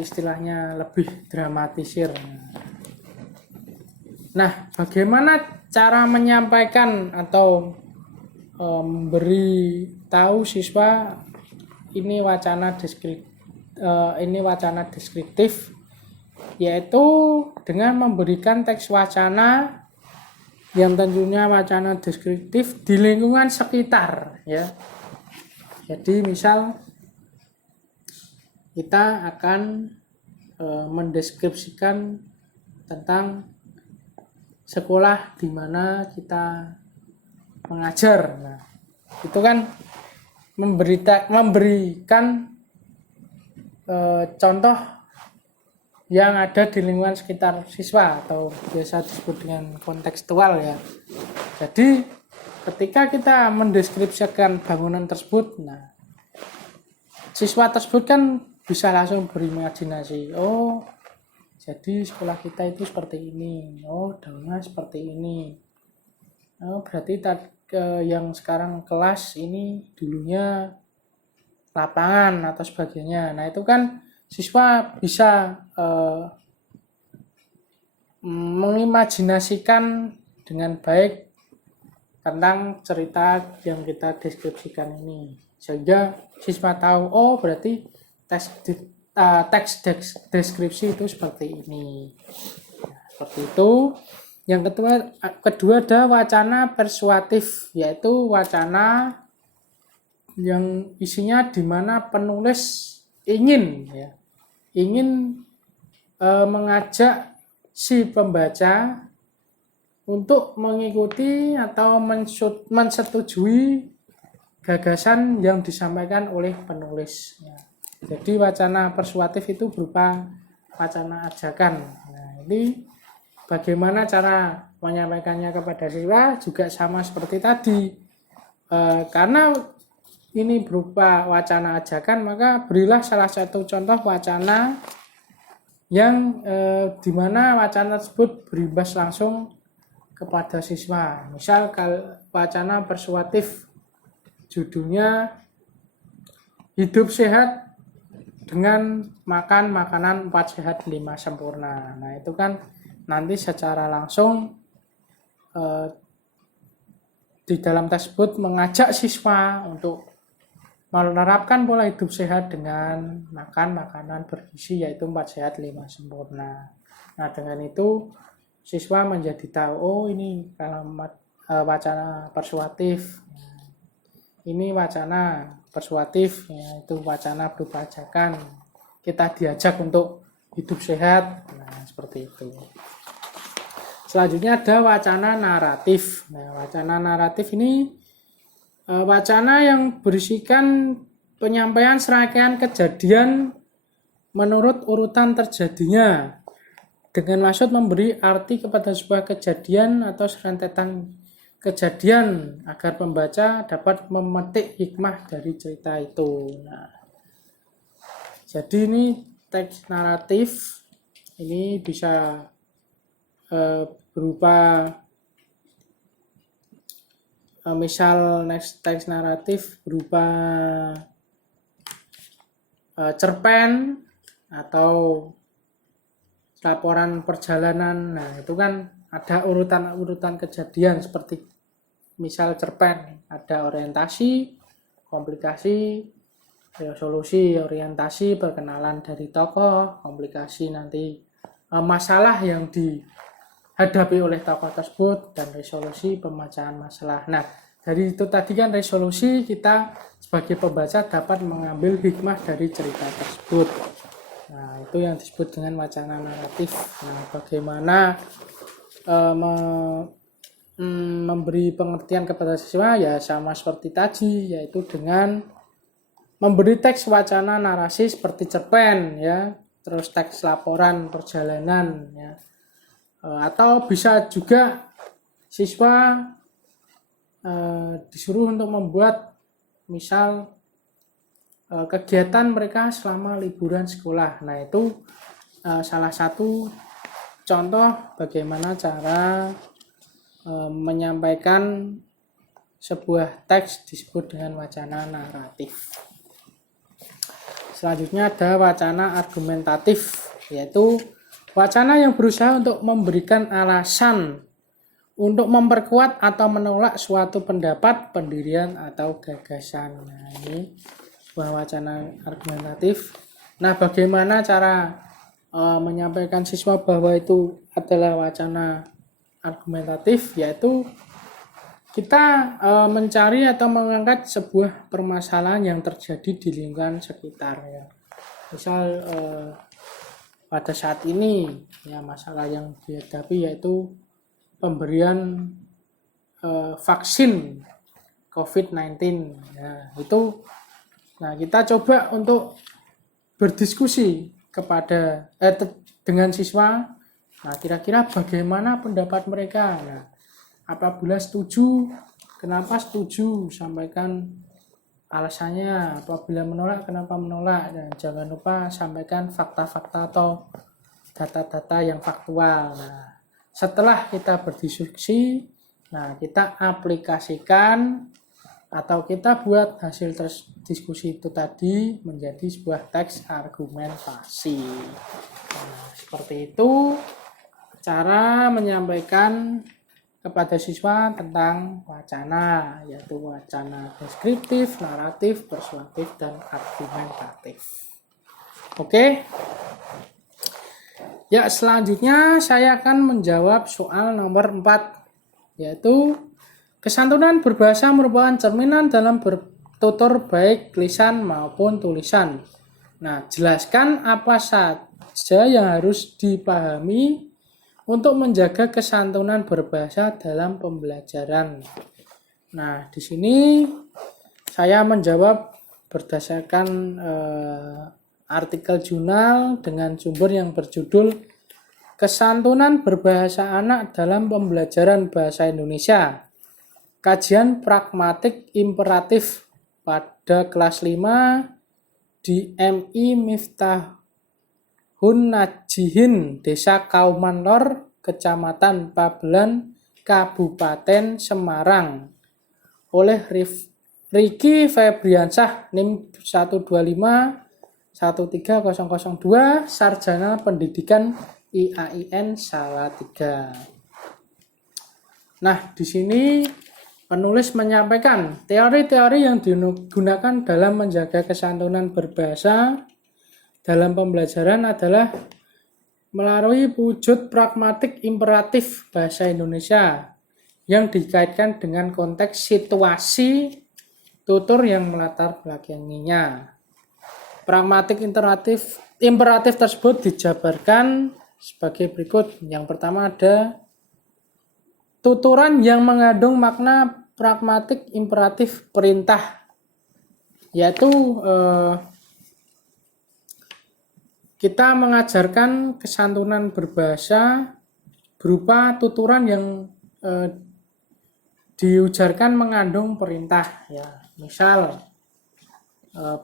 istilahnya lebih dramatisir. Nah, bagaimana cara menyampaikan atau memberi tahu siswa ini wacana deskriptif, yaitu dengan memberikan teks wacana yang tentunya wacana deskriptif di lingkungan sekitar, ya. Jadi misal kita akan mendeskripsikan tentang sekolah di mana kita mengajar. Nah, itu kan memberikan contoh yang ada di lingkungan sekitar siswa atau biasa disebut dengan kontekstual, ya. Jadi ketika kita mendeskripsikan bangunan tersebut, nah, siswa tersebut kan bisa langsung berimajinasi, oh jadi sekolah kita itu seperti ini, oh daunnya seperti ini, oh berarti yang sekarang kelas ini dulunya lapangan atau sebagainya. Nah, itu kan siswa bisa mengimajinasikan dengan baik tentang cerita yang kita deskripsikan ini, sehingga siswa tahu, oh berarti teks deskripsi itu seperti ini. Nah, seperti itu. Yang kedua ada wacana persuatif, yaitu wacana yang isinya di mana penulis ingin mengajak si pembaca untuk mengikuti atau mensetujui gagasan yang disampaikan oleh penulis. Jadi wacana persuatif itu berupa wacana ajakan. Nah, ini bagaimana cara menyampaikannya kepada siswa juga sama seperti tadi. Karena ini berupa wacana ajakan, maka berilah salah satu contoh wacana yang dimana wacana tersebut berimbas langsung kepada siswa. Misal wacana persuatif judulnya hidup sehat dengan makan makanan 4 sehat 5 sempurna. Nah, itu kan nanti secara langsung di dalam tersebut mengajak siswa untuk menerapkan pola hidup sehat dengan makan makanan bergizi, yaitu 4 sehat 5 sempurna. Nah, dengan itu siswa menjadi tahu, oh ini kalimat wacana persuatif. Ini wacana persuatif, yaitu wacana berupa ajakan. Kita diajak untuk hidup sehat. Nah, seperti itu. Selanjutnya ada wacana naratif. Nah, wacana naratif ini wacana yang berisikan penyampaian serangkaian kejadian menurut urutan terjadinya, dengan maksud memberi arti kepada sebuah kejadian atau serentetan kejadian agar pembaca dapat memetik hikmah dari cerita itu. Nah, jadi ini teks naratif ini bisa berupa misal teks naratif berupa cerpen atau laporan perjalanan. Nah, itu kan ada urutan-urutan kejadian seperti misal cerpen, ada orientasi, komplikasi, resolusi, orientasi, perkenalan dari tokoh, komplikasi nanti masalah yang dihadapi oleh tokoh tersebut, dan resolusi pemecahan masalah. Nah, dari itu tadi kan resolusi, kita sebagai pembaca dapat mengambil hikmah dari cerita tersebut. Nah, itu yang disebut dengan wacana naratif. Nah, bagaimana memberi pengertian kepada siswa, ya sama seperti tadi, yaitu dengan memberi teks wacana narasi seperti cerpen, ya, terus teks laporan perjalanan, ya, atau bisa juga siswa disuruh untuk membuat misal kegiatan mereka selama liburan sekolah. Nah, itu salah satu contoh bagaimana cara menyampaikan sebuah teks disebut dengan wacana naratif. Selanjutnya ada wacana argumentatif, yaitu wacana yang berusaha untuk memberikan alasan untuk memperkuat atau menolak suatu pendapat, pendirian, atau gagasan. Nah, ini sebuah wacana argumentatif. Nah, bagaimana cara menyampaikan siswa bahwa itu adalah wacana argumentatif, yaitu kita mencari atau mengangkat sebuah permasalahan yang terjadi di lingkungan sekitar, ya. Misal pada saat ini, ya, masalah yang dihadapi yaitu pemberian vaksin COVID-19, ya, itu. Nah, kita coba untuk berdiskusi dengan siswa. Nah, kira-kira bagaimana pendapat mereka. Nah, apabila setuju, kenapa setuju, sampaikan alasannya. Apabila menolak, kenapa menolak. Dan jangan lupa sampaikan fakta-fakta atau data-data yang faktual. Nah, setelah kita berdiskusi, nah, kita aplikasikan atau kita buat hasil diskusi itu tadi menjadi sebuah teks argumentasi. Nah, seperti itu cara menyampaikan kepada siswa tentang wacana, yaitu wacana deskriptif, naratif, persuasif, dan argumentatif. Oke. Ya, selanjutnya saya akan menjawab soal nomor 4, yaitu kesantunan berbahasa merupakan cerminan dalam bertutur baik lisan maupun tulisan. Nah, jelaskan apa saja yang harus dipahami untuk menjaga kesantunan berbahasa dalam pembelajaran. Nah, di sini saya menjawab berdasarkan artikel jurnal dengan sumber yang berjudul Kesantunan Berbahasa Anak dalam Pembelajaran Bahasa Indonesia. Kajian pragmatik imperatif pada kelas 5 di MI Miftahun Najihin, Desa Kauman Lor, Kecamatan Pabelan, Kabupaten Semarang, oleh Riki Febriansah, NIM 125 13002, Sarjana Pendidikan IAIN Salatiga. Nah, di sini penulis menyampaikan teori-teori yang digunakan dalam menjaga kesantunan berbahasa dalam pembelajaran adalah melalui wujud pragmatik imperatif bahasa Indonesia yang dikaitkan dengan konteks situasi tutur yang melatar belakanginya. Pragmatik imperatif tersebut dijabarkan sebagai berikut. Yang pertama ada tuturan yang mengandung makna pragmatik imperatif perintah, yaitu kita mengajarkan kesantunan berbahasa berupa tuturan yang diujarkan mengandung perintah. Ya, misal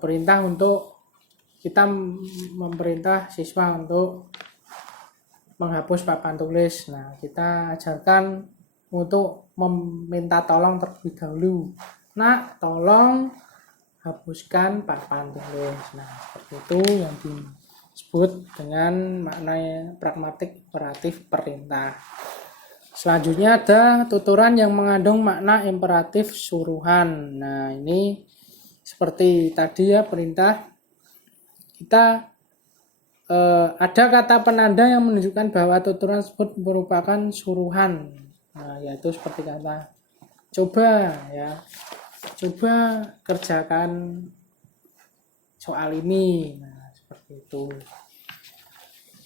perintah untuk kita memerintah siswa untuk menghapus papan tulis. Nah, kita ajarkan untuk meminta tolong terlebih dahulu. Nak, tolong hapuskan papan tulis. Nah, seperti itu yang disebut dengan makna pragmatik imperatif perintah. Selanjutnya ada tuturan yang mengandung makna imperatif suruhan. Nah, ini seperti tadi ya, perintah. Kita ada kata penanda yang menunjukkan bahwa tuturan tersebut merupakan suruhan. Nah, yaitu seperti kata coba, ya, coba kerjakan soal ini. Nah, seperti itu.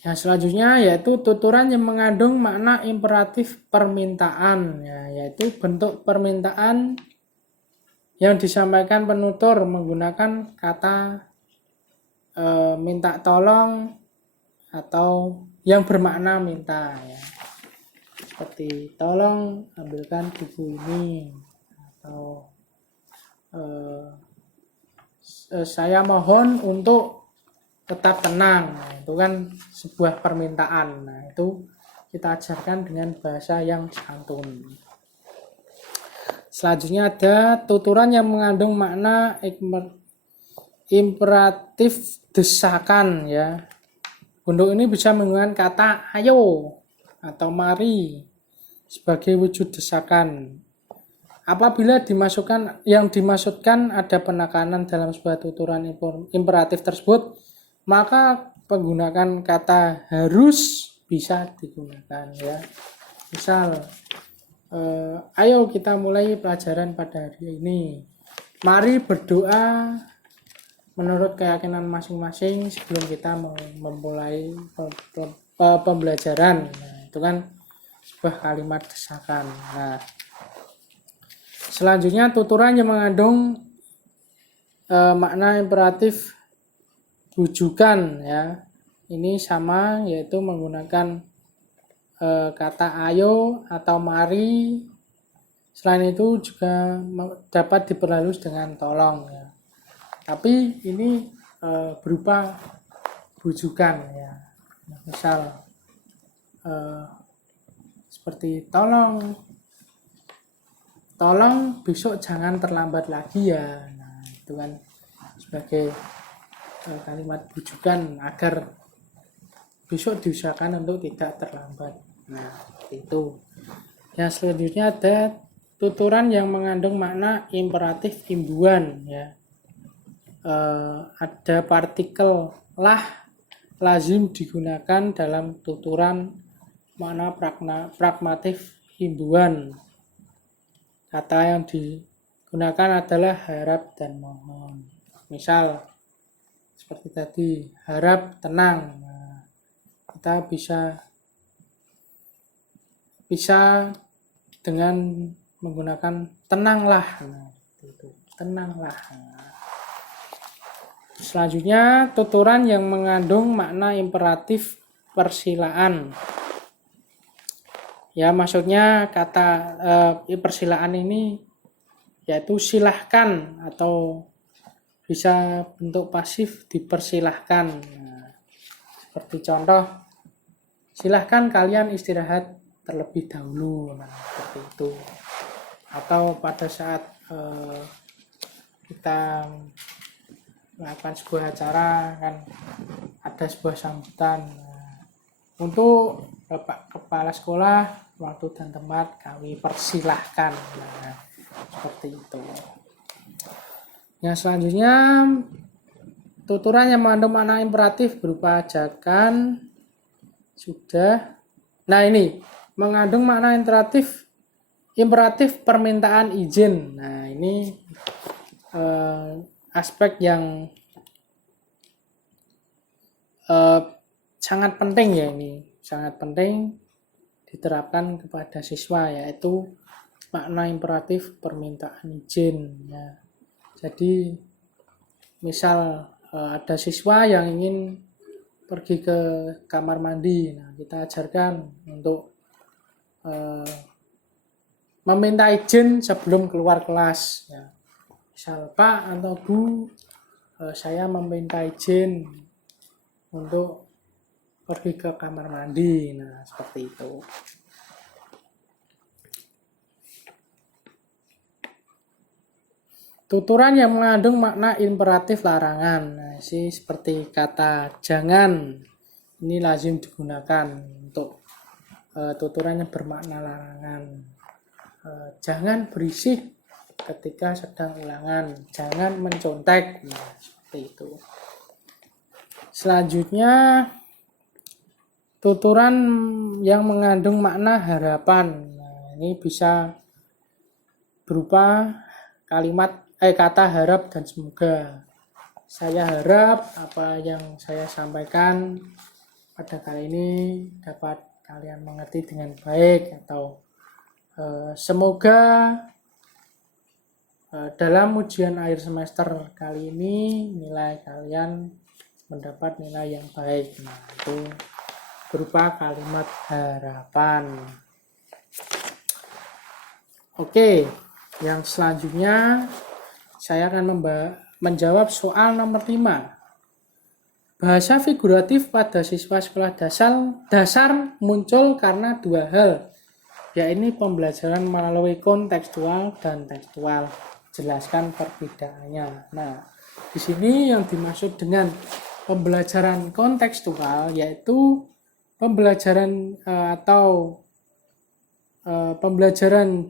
Yang selanjutnya yaitu tuturan yang mengandung makna imperatif permintaan, ya, yaitu bentuk permintaan yang disampaikan penutur menggunakan kata minta tolong atau yang bermakna minta, ya. Seperti tolong ambilkan buku ini, atau saya mohon untuk tetap tenang. Nah, itu kan sebuah permintaan. Nah, itu kita ajarkan dengan bahasa yang santun. Selanjutnya ada tuturan yang mengandung makna imperatif desakan, ya. Bentuk ini bisa menggunakan kata ayo atau mari sebagai wujud desakan. Apabila yang dimaksudkan ada penekanan dalam sebuah tuturan imperatif tersebut, maka penggunaan kata harus bisa digunakan, ya. Misal, ayo kita mulai pelajaran pada hari ini. Mari berdoa menurut keyakinan masing-masing sebelum kita memulai pembelajaran. Nah, itu kan sebuah kalimat desakan. Nah, selanjutnya tuturan yang mengandung makna imperatif bujukan, ya. Ini sama, yaitu menggunakan kata ayo atau mari. Selain itu juga dapat diperhalus dengan tolong, ya. Tapi ini berupa bujukan, ya. Misal seperti tolong tolong besok jangan terlambat lagi ya. Nah, itu kan sebagai kalimat bujukan agar besok diusahakan untuk tidak terlambat. Nah, itu. Yang selanjutnya ada tuturan yang mengandung makna imperatif imbuhan ya. Ada partikel lah lazim digunakan dalam tuturan makna pragmatif imbuhan. Kata yang digunakan adalah harap dan mohon. Misal seperti tadi, harap tenang. Nah, kita bisa dengan menggunakan tenanglah. Nah, itu tenanglah. Nah, selanjutnya tuturan yang mengandung makna imperatif persilaan. Ya, maksudnya kata persilaan ini yaitu silahkan atau bisa bentuk pasif dipersilahkan. Nah, seperti contoh, silahkan kalian istirahat terlebih dahulu. Nah, seperti itu. Atau pada saat kita melakukan sebuah acara kan ada sebuah sambutan. Nah, untuk Bapak Kepala Sekolah, waktu dan tempat kami persilahkan. Nah, seperti itu. Yang selanjutnya tuturan yang mengandung makna imperatif berupa ajakan sudah. Nah, ini mengandung makna imperatif permintaan izin. Nah, ini aspek yang sangat penting ya, ini sangat penting diterapkan kepada siswa, yaitu makna imperatif permintaan izin ya. Jadi misal ada siswa yang ingin pergi ke kamar mandi, nah kita ajarkan untuk meminta izin sebelum keluar kelas ya. Misal, Pak atau Bu, saya meminta izin untuk pergi ke kamar mandi. Nah, seperti itu. Tuturan yang mengandung makna imperatif larangan. Nah, ini seperti kata jangan. Ini lazim digunakan untuk tuturan yang bermakna larangan. Jangan berisik ketika sedang ulangan. Jangan mencontek. Nah, seperti itu. Selanjutnya tuturan yang mengandung makna harapan. Nah, ini bisa berupa kata harap dan semoga. Saya harap apa yang saya sampaikan pada kali ini dapat kalian mengerti dengan baik, atau semoga dalam ujian akhir semester kali ini nilai kalian mendapat nilai yang baik. Nah, itu berupa kalimat harapan. Oke, yang selanjutnya saya akan menjawab soal nomor 5. Bahasa figuratif pada siswa sekolah dasar muncul karena dua hal, yaitu pembelajaran melalui kontekstual dan tekstual. Jelaskan perbedaannya. Nah, di sini yang dimaksud dengan pembelajaran kontekstual yaitu pembelajaran pembelajaran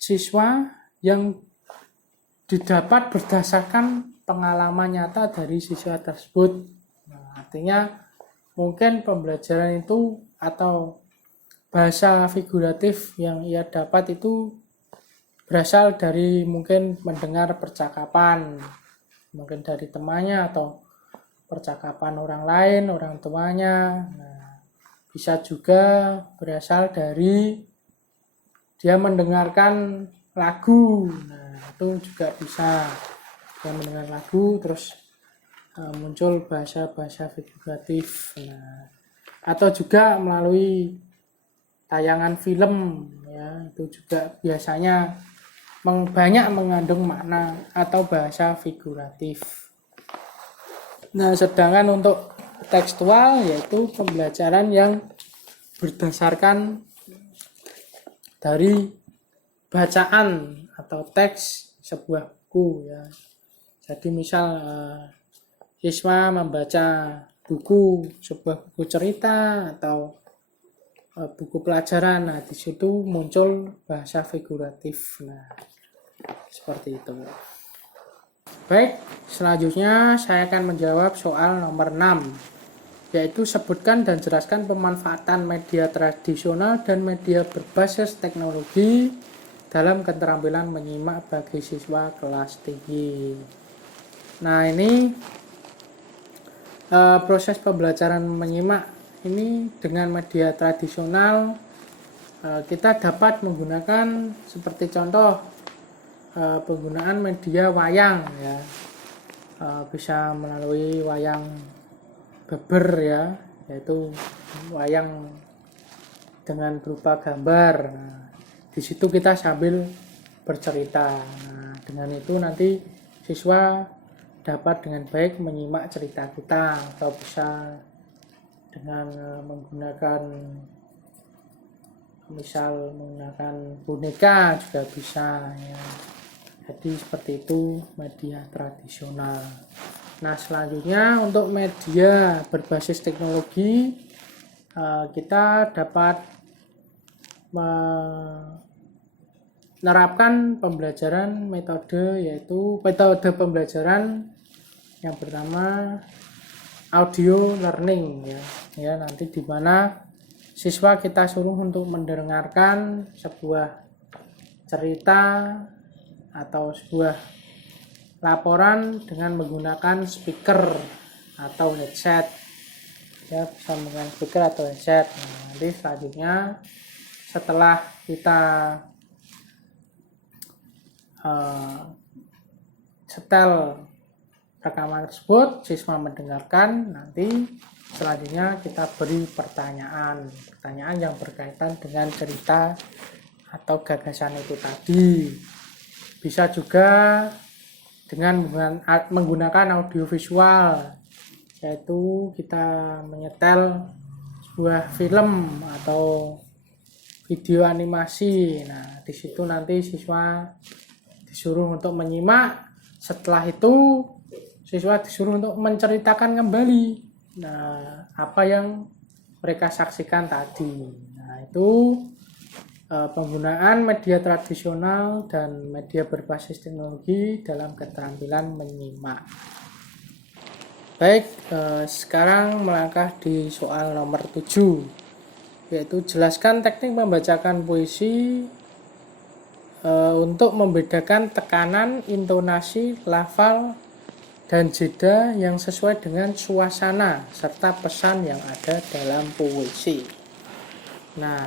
siswa yang didapat berdasarkan pengalaman nyata dari siswa tersebut. Nah, artinya mungkin pembelajaran itu atau bahasa figuratif yang ia dapat itu berasal dari mungkin mendengar percakapan, mungkin dari temannya atau percakapan orang lain, orang tuanya. Nah, bisa juga berasal dari dia mendengarkan lagu. Nah, itu juga bisa. Dia mendengar lagu terus muncul bahasa-bahasa figuratif. Nah, atau juga melalui tayangan film ya, itu juga biasanya banyak mengandung makna atau bahasa figuratif. Nah, sedangkan untuk tekstual yaitu pembelajaran yang berdasarkan dari bacaan atau teks sebuah buku ya. Jadi misal siswa membaca sebuah buku cerita atau buku pelajaran. Nah, di situ muncul bahasa figuratif. Nah, seperti itu. Baik, selanjutnya saya akan menjawab soal nomor 6, yaitu sebutkan dan jelaskan pemanfaatan media tradisional dan media berbasis teknologi dalam keterampilan menyimak bagi siswa kelas tinggi. Nah, ini proses pembelajaran menyimak ini dengan media tradisional kita dapat menggunakan seperti contoh penggunaan media wayang ya, bisa melalui wayang beber ya, yaitu wayang dengan berupa gambar. Nah, di situ kita sambil bercerita. Nah, dengan itu nanti siswa dapat dengan baik menyimak cerita kita, atau bisa dengan menggunakan boneka juga bisa ya. Jadi seperti itu media tradisional. Nah, selanjutnya untuk media berbasis teknologi kita dapat menerapkan pembelajaran yaitu metode pembelajaran yang pertama audio learning ya nanti di mana siswa kita suruh untuk mendengarkan sebuah cerita atau sebuah laporan dengan menggunakan speaker atau headset ya, bisa menggunakan speaker atau headset. Nah, nanti selanjutnya setelah kita setel rekaman tersebut, siswa mendengarkan, nanti selanjutnya kita beri pertanyaan yang berkaitan dengan cerita atau gagasan itu tadi. Bisa juga dengan menggunakan audiovisual, yaitu kita menyetel sebuah film atau video animasi. Nah, di situ nanti siswa disuruh untuk menyimak. Setelah itu siswa disuruh untuk menceritakan kembali apa yang mereka saksikan tadi. Nah, itu penggunaan media tradisional dan media berbasis teknologi dalam keterampilan menyimak. Baik, sekarang melangkah di soal nomor 7, yaitu jelaskan teknik membacakan puisi untuk membedakan tekanan, intonasi, lafal, dan jeda yang sesuai dengan suasana serta pesan yang ada dalam puisi. Nah,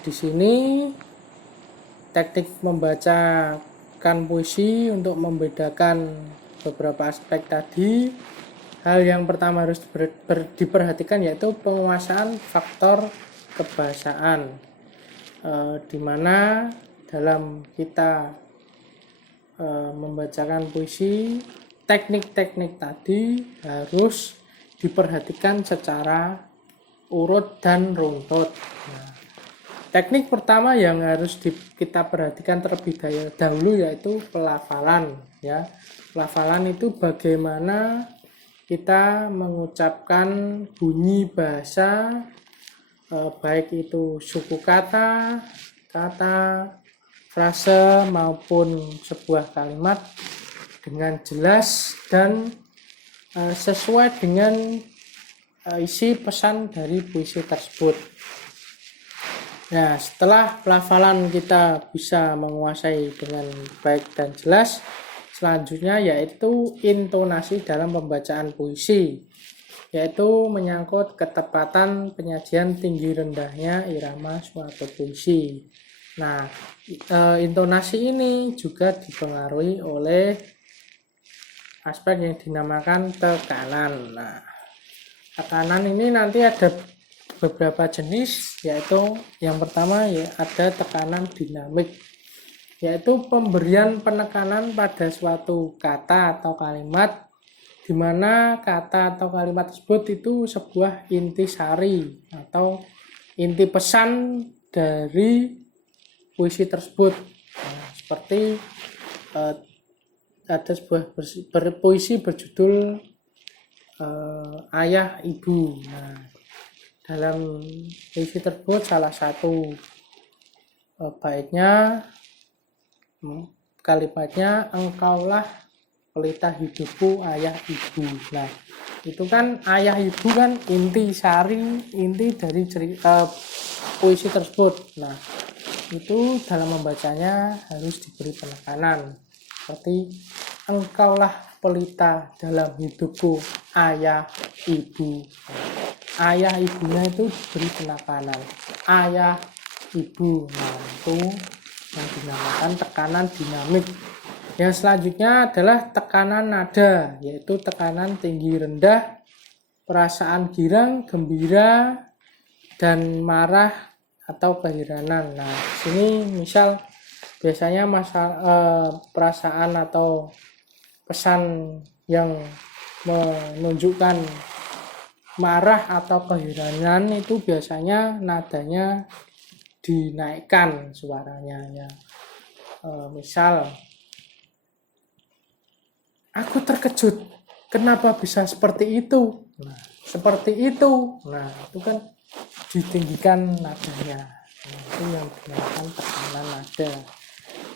di sini teknik membacakan puisi untuk membedakan beberapa aspek tadi. Hal yang pertama harus diperhatikan yaitu penguasaan faktor kebahasaan, di mana dalam kita membacakan puisi, teknik-teknik tadi harus diperhatikan secara urut dan runtut. Nah, teknik pertama yang harus kita perhatikan terlebih dahulu yaitu pelafalan ya. Pelafalan itu bagaimana kita mengucapkan bunyi bahasa, baik itu suku kata, frase maupun sebuah kalimat dengan jelas dan sesuai dengan isi pesan dari puisi tersebut. Nah, setelah pelafalan kita bisa menguasai dengan baik dan jelas, selanjutnya yaitu intonasi dalam pembacaan puisi, yaitu menyangkut ketepatan penyajian tinggi rendahnya irama suatu puisi. Nah, intonasi ini juga dipengaruhi oleh aspek yang dinamakan tekanan. Nah, tekanan ini nanti ada beberapa jenis, yaitu yang pertama ya ada tekanan dinamik, yaitu pemberian penekanan pada suatu kata atau kalimat, di mana kata atau kalimat tersebut itu sebuah intisari atau inti pesan dari puisi tersebut. Nah, seperti ada sebuah puisi berjudul Ayah Ibu. Nah, dalam puisi tersebut salah satu baitnya, kalimatnya, engkaulah pelita hidupku ayah ibu. Nah, itu kan ayah ibu kan inti dari puisi tersebut. Nah, itu dalam membacanya harus diberi penekanan seperti engkaulah pelita dalam hidupku ayah ibu. Ayah ibunya itu diberi penekanan ayah ibu. Nah, itu yang dinamakan tekanan dinamik. Yang selanjutnya adalah tekanan nada, yaitu tekanan tinggi rendah, perasaan girang, gembira, dan marah atau keheranan. Nah, sini misal biasanya perasaan atau pesan yang menunjukkan marah atau keheranan itu biasanya nadanya dinaikkan suaranya ya. Misal, aku terkejut, kenapa bisa seperti itu? Nah, seperti itu. Nah, itu kan ditinggikan nadanya. Nah, itu yang dinamakan tekanan nada.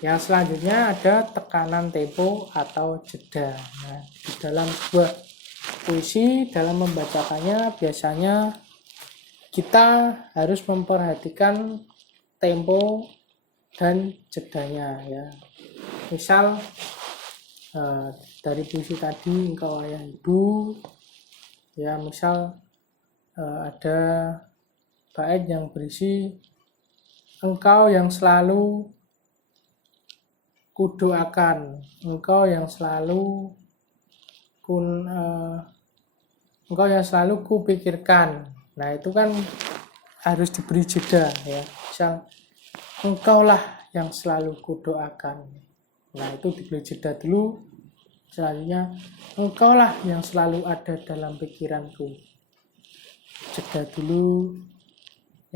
Yang selanjutnya ada tekanan tempo atau jeda. Nah, di dalam sebuah puisi, dalam membacakannya biasanya kita harus memperhatikan tempo dan jedanya ya. Misal dari puisi tadi engkau ayah ibu ya, misal ada bait yang berisi engkau yang selalu kudoakan, engkau yang selalu kupikirkan. Nah, itu kan harus diberi jeda ya. Misal engkaulah yang selalu kudoakan. Nah, itu diberi jeda dulu. Selanjutnya engkaulah yang selalu ada dalam pikiranku. Jeda dulu.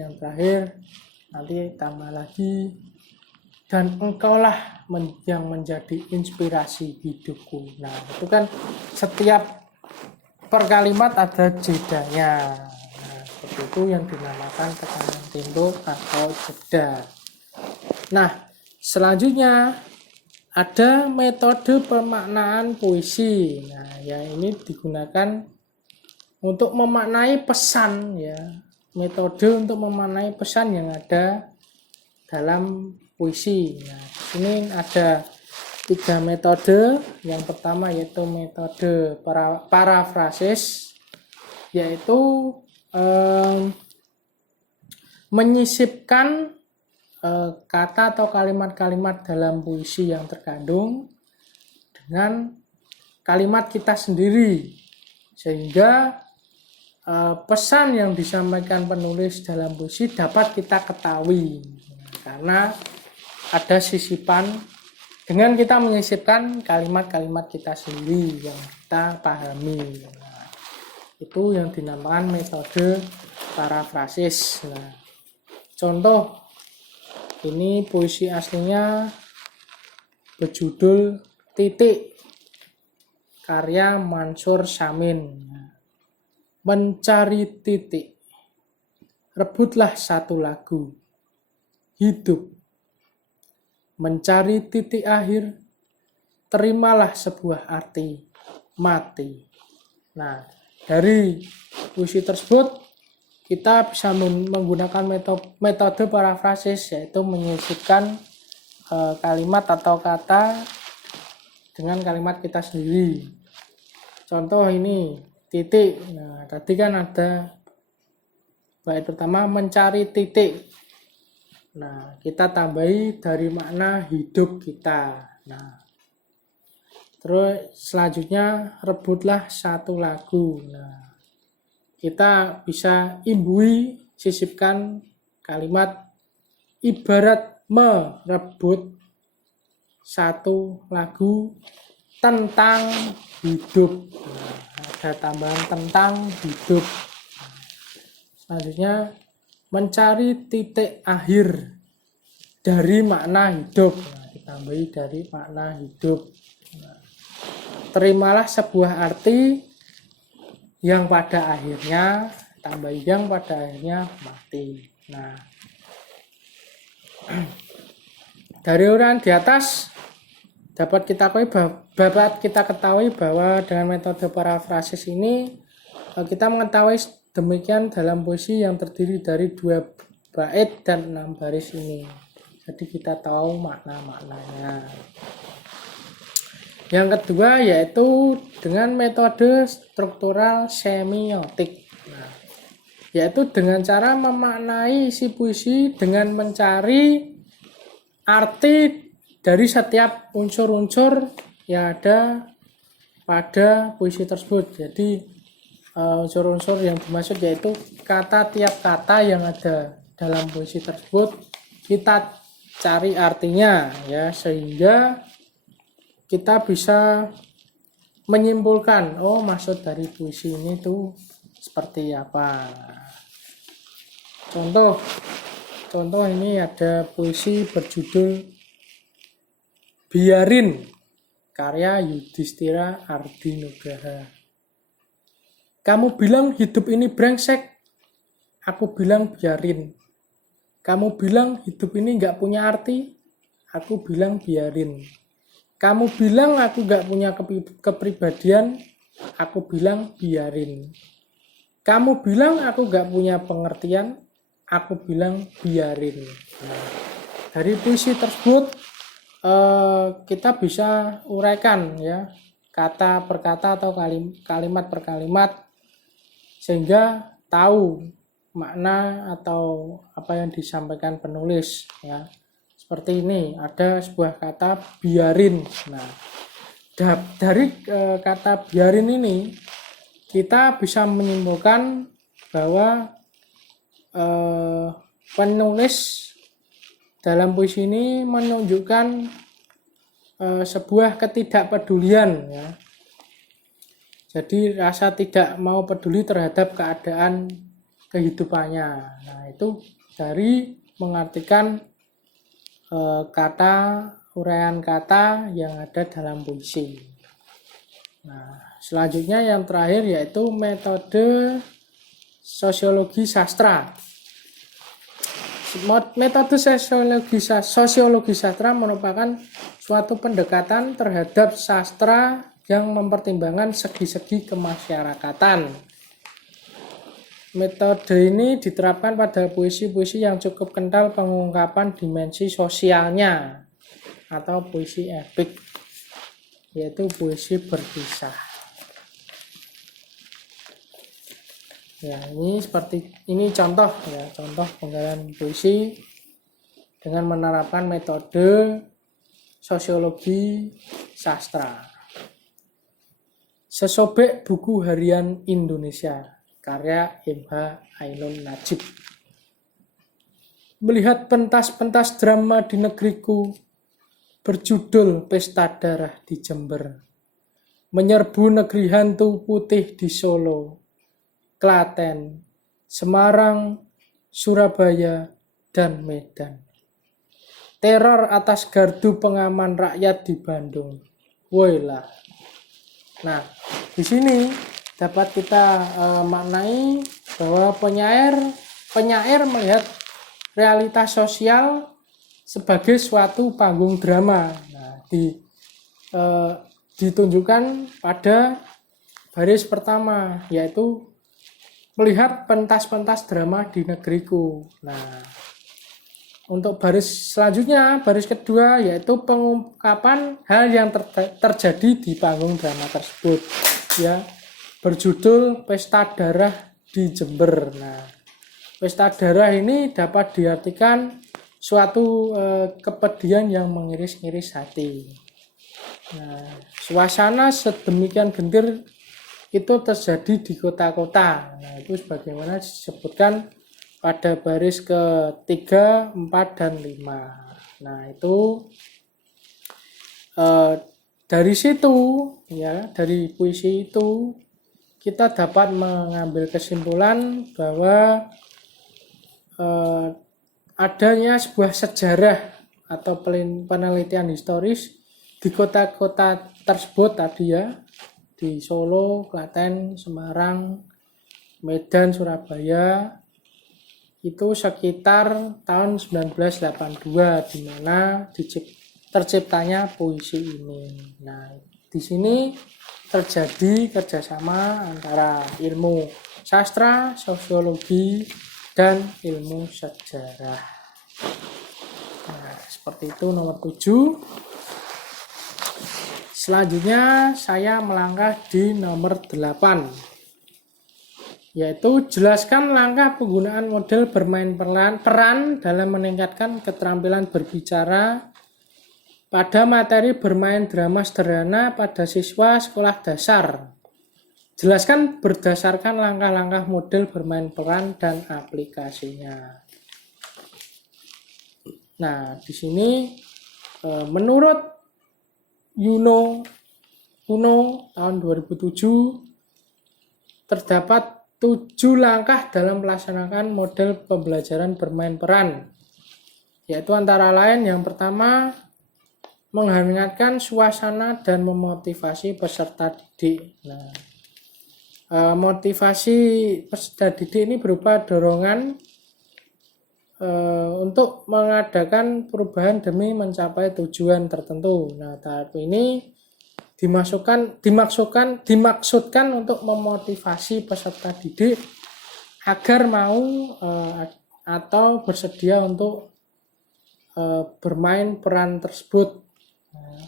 Yang terakhir nanti tambah lagi, dan engkaulah yang menjadi inspirasi hidupku. Nah, itu kan setiap per kalimat ada jedanya. Nah, seperti itu yang dinamakan tekanan tempo atau jeda. Nah, selanjutnya ada metode pemaknaan puisi. Nah, ya ini digunakan untuk memaknai pesan ya. Metode untuk memaknai pesan yang ada dalam puisi. Nah, ini ada 3 metode. Yang pertama yaitu metode parafrasis, yaitu menyisipkan kata atau kalimat-kalimat dalam puisi yang terkandung dengan kalimat kita sendiri, sehingga pesan yang disampaikan penulis dalam puisi dapat kita ketahui karena ada sisipan. Dengan kita menyisipkan kalimat-kalimat kita sendiri yang kita pahami. Nah, itu yang dinamakan metode parafrasis. Nah, contoh ini puisi aslinya berjudul Titik, karya Mansur Samin. Mencari titik, rebutlah satu lagu, hidup. Mencari titik akhir, terimalah sebuah arti, mati. Nah, dari puisi tersebut kita bisa menggunakan metode parafrasis, yaitu menyisipkan kalimat atau kata dengan kalimat kita sendiri. Contoh ini titik. Nah, tadi kan ada bait pertama mencari titik. Nah, kita tambahi dari makna hidup kita. Nah, terus selanjutnya rebutlah satu lagu. Nah, kita bisa sisipkan kalimat ibarat merebut satu lagu tentang hidup. Nah, ada tambahan tentang hidup. Selanjutnya mencari titik akhir. dari makna hidup. Nah, ditambahi dari makna hidup. Nah, terimalah sebuah arti yang pada akhirnya, tambah yang pada akhirnya mati. Nah, dari uraian di atas dapat kita ketahui bahwa dengan metode parafrasis ini kita mengetahui demikian dalam puisi yang terdiri dari 2 bait dan 6 baris ini. Jadi kita tahu makna-maknanya. Yang kedua yaitu dengan metode struktural semiotik. Nah, yaitu dengan cara memaknai isi puisi dengan mencari arti dari setiap unsur-unsur yang ada pada puisi tersebut. Jadi unsur-unsur yang dimaksud yaitu tiap kata yang ada dalam puisi tersebut kita cari artinya ya, sehingga kita bisa menyimpulkan maksud dari puisi ini tuh seperti apa. Contoh ini ada puisi berjudul Biarin karya Yudhistira Ardinugraha. Kamu bilang hidup ini brengsek, aku bilang biarin. Kamu bilang hidup ini gak punya arti, aku bilang biarin. Kamu bilang aku gak punya kepribadian, aku bilang biarin. Kamu bilang aku gak punya pengertian, aku bilang biarin. Nah, dari puisi tersebut kita bisa uraikan ya, kata per kata atau kalimat per kalimat, sehingga tahu makna atau apa yang disampaikan penulis ya. Seperti ini, ada sebuah kata biarin. Nah, dari kata biarin ini kita bisa menyimpulkan bahwa penulis dalam puisi ini menunjukkan sebuah ketidakpedulian ya. Jadi rasa tidak mau peduli terhadap keadaan kehidupannya. Nah, itu dari mengartikan uraian kata yang ada dalam puisi. Nah, selanjutnya yang terakhir yaitu metode sosiologi sastra. Metode sosiologi sastra merupakan suatu pendekatan terhadap sastra yang mempertimbangkan segi-segi kemasyarakatan. Metode ini diterapkan pada puisi-puisi yang cukup kental pengungkapan dimensi sosialnya atau puisi epik, yaitu puisi berkisah. Ya, ini contoh penggalan puisi dengan menerapkan metode sosiologi sastra. Sesobek buku harian Indonesia, karya M.H. Ainun Najib. Melihat pentas-pentas drama di negeriku berjudul Pesta Darah di Jember, menyerbu negeri hantu putih di Solo, Klaten, Semarang, Surabaya, dan Medan. Teror atas gardu pengaman rakyat di Bandung. Woilah. Nah, di sini dapat kita maknai bahwa penyair melihat realitas sosial sebagai suatu panggung drama. Nah, ditunjukkan pada baris pertama, yaitu melihat pentas-pentas drama di negeriku. Nah, untuk baris selanjutnya, baris kedua, yaitu pengungkapan hal yang terjadi di panggung drama tersebut, ya, berjudul Pesta Darah di Jember. Nah, pesta darah ini dapat diartikan suatu kepedihan yang mengiris-iris hati. Nah, suasana sedemikian gentir itu terjadi di kota-kota. Nah, itu sebagaimana disebutkan pada baris ke-3, 4, dan 5. Nah, itu dari situ ya, dari puisi itu kita dapat mengambil kesimpulan bahwa adanya sebuah sejarah atau penelitian historis di kota-kota tersebut tadi ya, di Solo, Klaten, Semarang, Medan, Surabaya, itu sekitar tahun 1982 di mana terciptanya puisi ini. Nah, di sini terjadi kerjasama antara ilmu sastra, sosiologi, dan ilmu sejarah. Nah, seperti itu nomor 7. Selanjutnya saya melangkah di nomor 8. Yaitu jelaskan langkah penggunaan model bermain peran dalam meningkatkan keterampilan berbicara pada materi bermain drama sederhana pada siswa sekolah dasar. Jelaskan berdasarkan langkah-langkah model bermain peran dan aplikasinya. Nah, di sini menurut Uno tahun 2007 terdapat 7 langkah dalam melaksanakan model pembelajaran bermain peran, yaitu antara lain yang pertama, menghangatkan suasana dan memotivasi peserta didik. Nah, motivasi peserta didik ini berupa dorongan untuk mengadakan perubahan demi mencapai tujuan tertentu. Nah, tahap ini dimaksudkan untuk memotivasi peserta didik agar mau atau bersedia untuk bermain peran tersebut. Nah,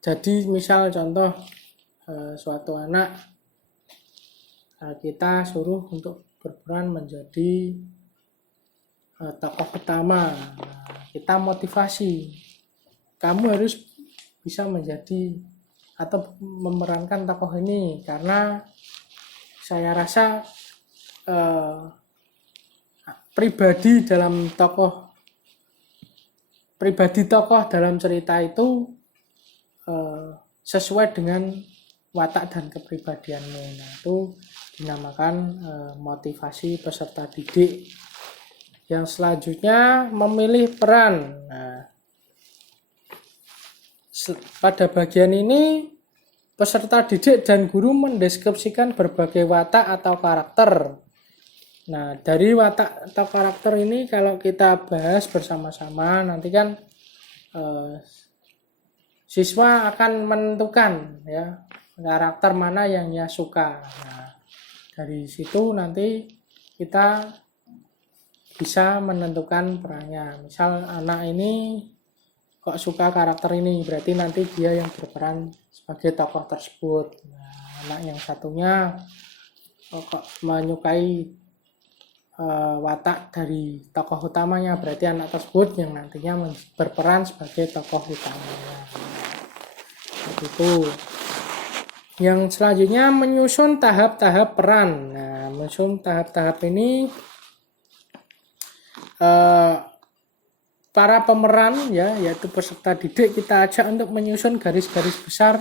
jadi misal contoh suatu anak kita suruh untuk berperan menjadi tokoh utama. Nah, kita motivasi, kamu harus bisa menjadi atau memerankan tokoh ini karena saya rasa pribadi tokoh dalam cerita itu sesuai dengan watak dan kepribadianmu. Nah, itu dinamakan motivasi peserta didik. Yang selanjutnya memilih peran. Nah, pada bagian ini peserta didik dan guru mendeskripsikan berbagai watak atau karakter. Nah, dari watak atau karakter ini kalau kita bahas bersama-sama nanti kan siswa akan menentukan ya karakter mana yang ia suka. Nah, dari situ nanti kita bisa menentukan perannya. Misal anak ini kok suka karakter ini, berarti nanti dia yang berperan sebagai tokoh tersebut. Nah, anak yang satunya kok menyukai watak dari tokoh utamanya, berarti anak tersebut yang nantinya berperan sebagai tokoh utamanya. Itu. Yang selanjutnya menyusun tahap-tahap peran. Nah, menyusun tahap-tahap ini para pemeran ya, yaitu peserta didik, kita ajak untuk menyusun garis-garis besar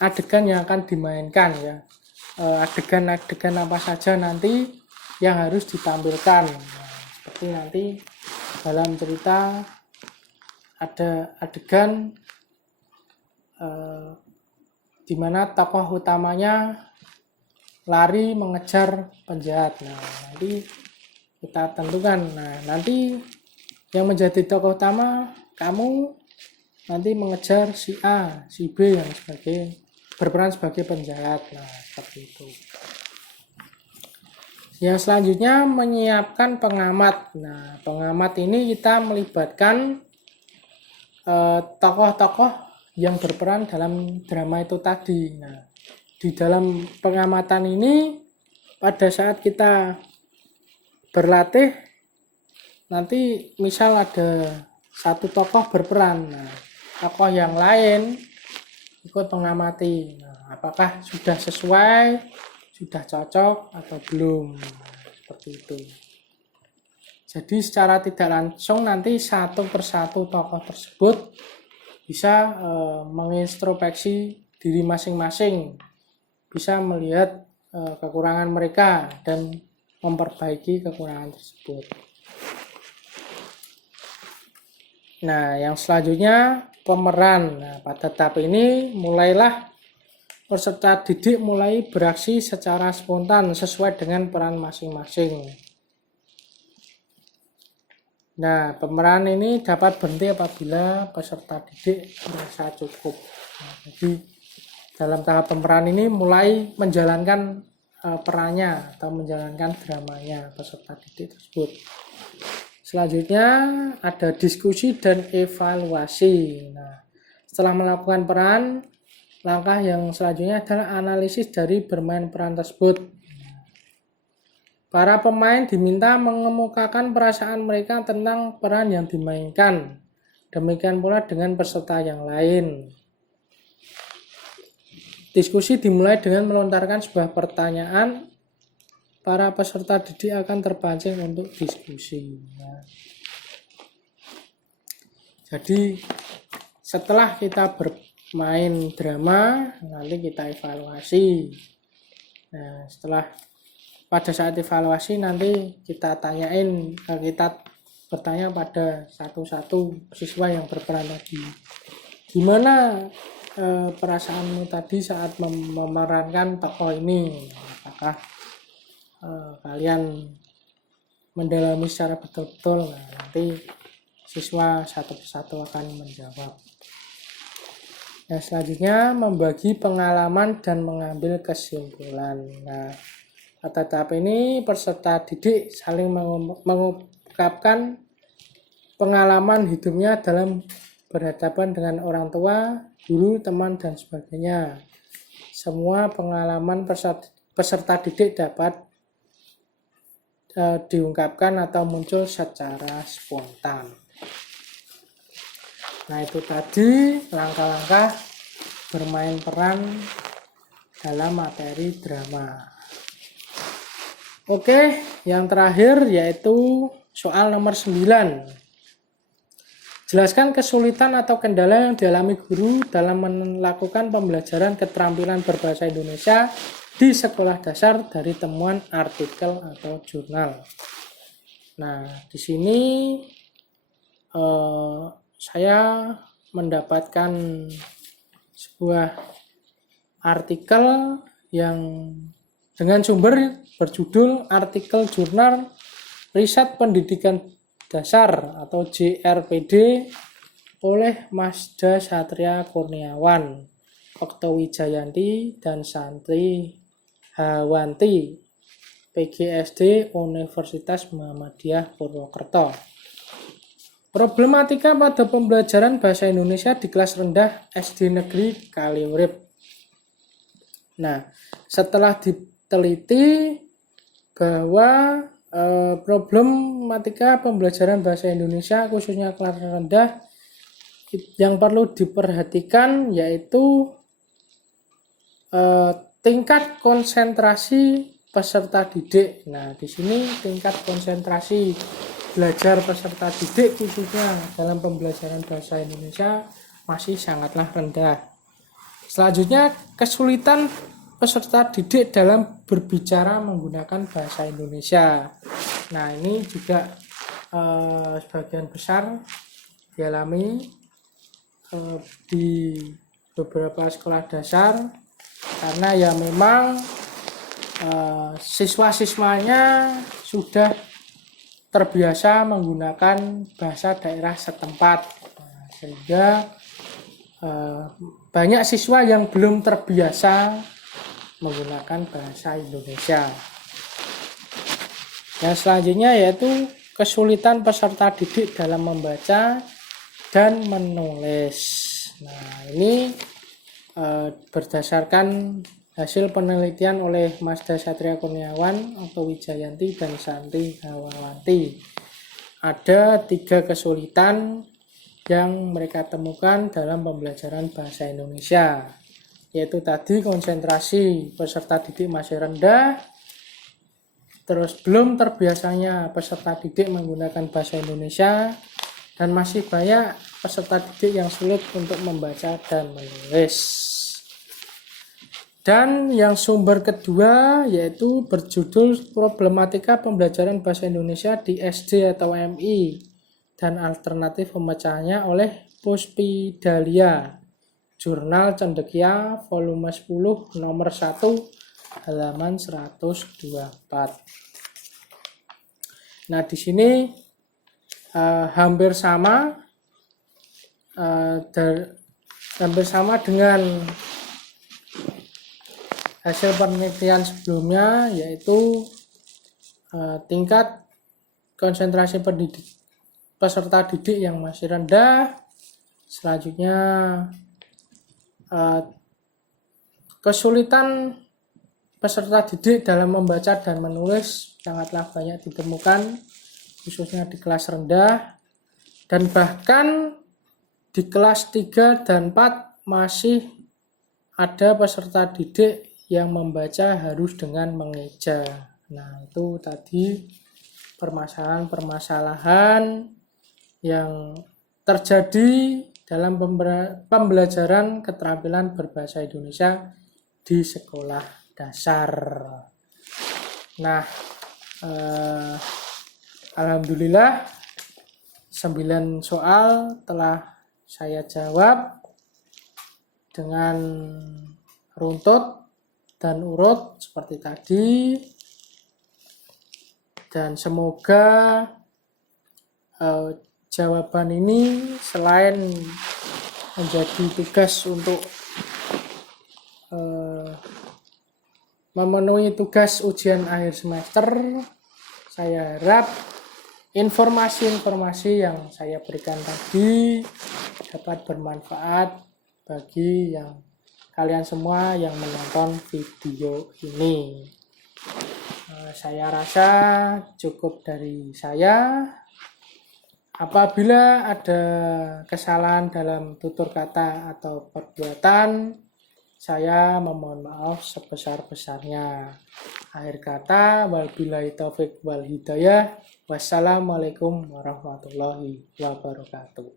adegan yang akan dimainkan ya. Adegan-adegan apa saja nanti yang harus ditampilkan. Nah, seperti nanti dalam cerita ada adegan di mana tokoh utamanya lari mengejar penjahat. Nah, nanti kita tentukan. Nah, nanti yang menjadi tokoh utama kamu nanti mengejar si A, si B yang berperan sebagai penjahat. Nah, seperti itu. Yang selanjutnya menyiapkan pengamat. Nah, pengamat ini kita melibatkan tokoh-tokoh yang berperan dalam drama itu tadi. Nah, di dalam pengamatan ini pada saat kita berlatih nanti misal ada satu tokoh berperan, nah, tokoh yang lain ikut mengamati. Nah, apakah sudah sesuai, sudah cocok atau belum. Nah, seperti itu. Jadi secara tidak langsung nanti satu persatu tokoh tersebut bisa mengintrospeksi diri masing-masing, bisa melihat kekurangan mereka dan memperbaiki kekurangan tersebut. Nah, yang selanjutnya pemeran. Nah, pada tahap ini mulailah peserta didik mulai beraksi secara spontan sesuai dengan peran masing-masing. Nah, pemeran ini dapat berhenti apabila peserta didik merasa cukup. Nah, jadi dalam tahap pemeran ini mulai menjalankan perannya atau menjalankan dramanya peserta didik tersebut. Selanjutnya ada diskusi dan evaluasi. Nah, setelah melakukan peran, langkah yang selanjutnya adalah analisis dari bermain peran tersebut. Para pemain diminta mengemukakan perasaan mereka tentang peran yang dimainkan. Demikian pula dengan peserta yang lain. Diskusi dimulai dengan melontarkan sebuah pertanyaan. Para peserta didik akan terpancing untuk diskusi. Nah, jadi setelah kita bermain drama, nanti kita evaluasi. Nah, pada saat evaluasi nanti kita bertanya pada satu-satu siswa yang berperan tadi. Gimana perasaanmu tadi saat memerankan tokoh ini? Apakah kalian mendalami secara betul-betul? Nah, nanti siswa satu persatu akan menjawab. Nah, selanjutnya membagi pengalaman dan mengambil kesimpulan. Nah, pada tahap ini peserta didik saling mengungkapkan pengalaman hidupnya dalam berhadapan dengan orang tua, guru, teman, dan sebagainya. Semua pengalaman peserta didik dapat diungkapkan atau muncul secara spontan. Nah, itu tadi langkah-langkah bermain peran dalam materi drama. Oke, yang terakhir yaitu soal nomor 9. Jelaskan kesulitan atau kendala yang dialami guru dalam melakukan pembelajaran keterampilan berbahasa Indonesia di sekolah dasar dari temuan artikel atau jurnal. Nah, di sini saya mendapatkan sebuah artikel yang dengan sumber berjudul artikel jurnal Riset Pendidikan Dasar atau JRPD oleh Masda Satria Kurniawan, Okto Wijayanti, dan Santri Hawanti, PGSD Universitas Muhammadiyah Purwokerto. Problematika pada pembelajaran bahasa Indonesia di kelas rendah SD Negeri Kaliurip. Nah, setelah diteliti bahwa problematika pembelajaran bahasa Indonesia khususnya kelas rendah yang perlu diperhatikan yaitu tingkat konsentrasi peserta didik. Nah, di sini tingkat konsentrasi belajar peserta didik khususnya dalam pembelajaran bahasa Indonesia masih sangatlah rendah. Selanjutnya, kesulitan peserta didik dalam berbicara menggunakan bahasa Indonesia. Nah, ini juga sebagian besar dialami di beberapa sekolah dasar karena ya memang siswa-siswanya sudah terbiasa menggunakan bahasa daerah setempat, sehingga banyak siswa yang belum terbiasa menggunakan bahasa Indonesia. Yang selanjutnya yaitu kesulitan peserta didik dalam membaca dan menulis. Nah, ini berdasarkan hasil penelitian oleh Masda Satria Kurniawan, Okto Wijayanti, dan Santri Hawanti. Ada 3 kesulitan yang mereka temukan dalam pembelajaran bahasa Indonesia, yaitu tadi konsentrasi peserta didik masih rendah, terus belum terbiasanya peserta didik menggunakan bahasa Indonesia, dan masih banyak peserta didik yang sulit untuk membaca dan menulis. Dan yang sumber kedua yaitu berjudul Problematika Pembelajaran Bahasa Indonesia di SD atau MI dan alternatif pemecahannya oleh Puspidalia, Jurnal Cendekia volume 10 nomor 1 halaman 124. Nah, di sini hampir sama dengan hasil penelitian sebelumnya, yaitu tingkat konsentrasi peserta didik yang masih rendah. Selanjutnya kesulitan peserta didik dalam membaca dan menulis sangatlah banyak ditemukan, khususnya di kelas rendah, dan bahkan di kelas 3 dan 4 masih ada peserta didik yang membaca harus dengan mengeja. Nah, itu tadi permasalahan-permasalahan yang terjadi dalam pembelajaran keterampilan berbahasa Indonesia di sekolah dasar. Nah, alhamdulillah 9 soal telah saya jawab dengan runtut dan urut seperti tadi, dan semoga jawaban ini selain menjadi tugas untuk memenuhi tugas ujian akhir semester, saya harap informasi-informasi yang saya berikan tadi dapat bermanfaat bagi kalian semua yang menonton video ini. Saya rasa cukup dari saya. Apabila ada kesalahan dalam tutur kata atau perbuatan, saya memohon maaf sebesar-besarnya. Akhir kata, wabillahi taufik wal hidayah. Wassalamualaikum warahmatullahi wabarakatuh.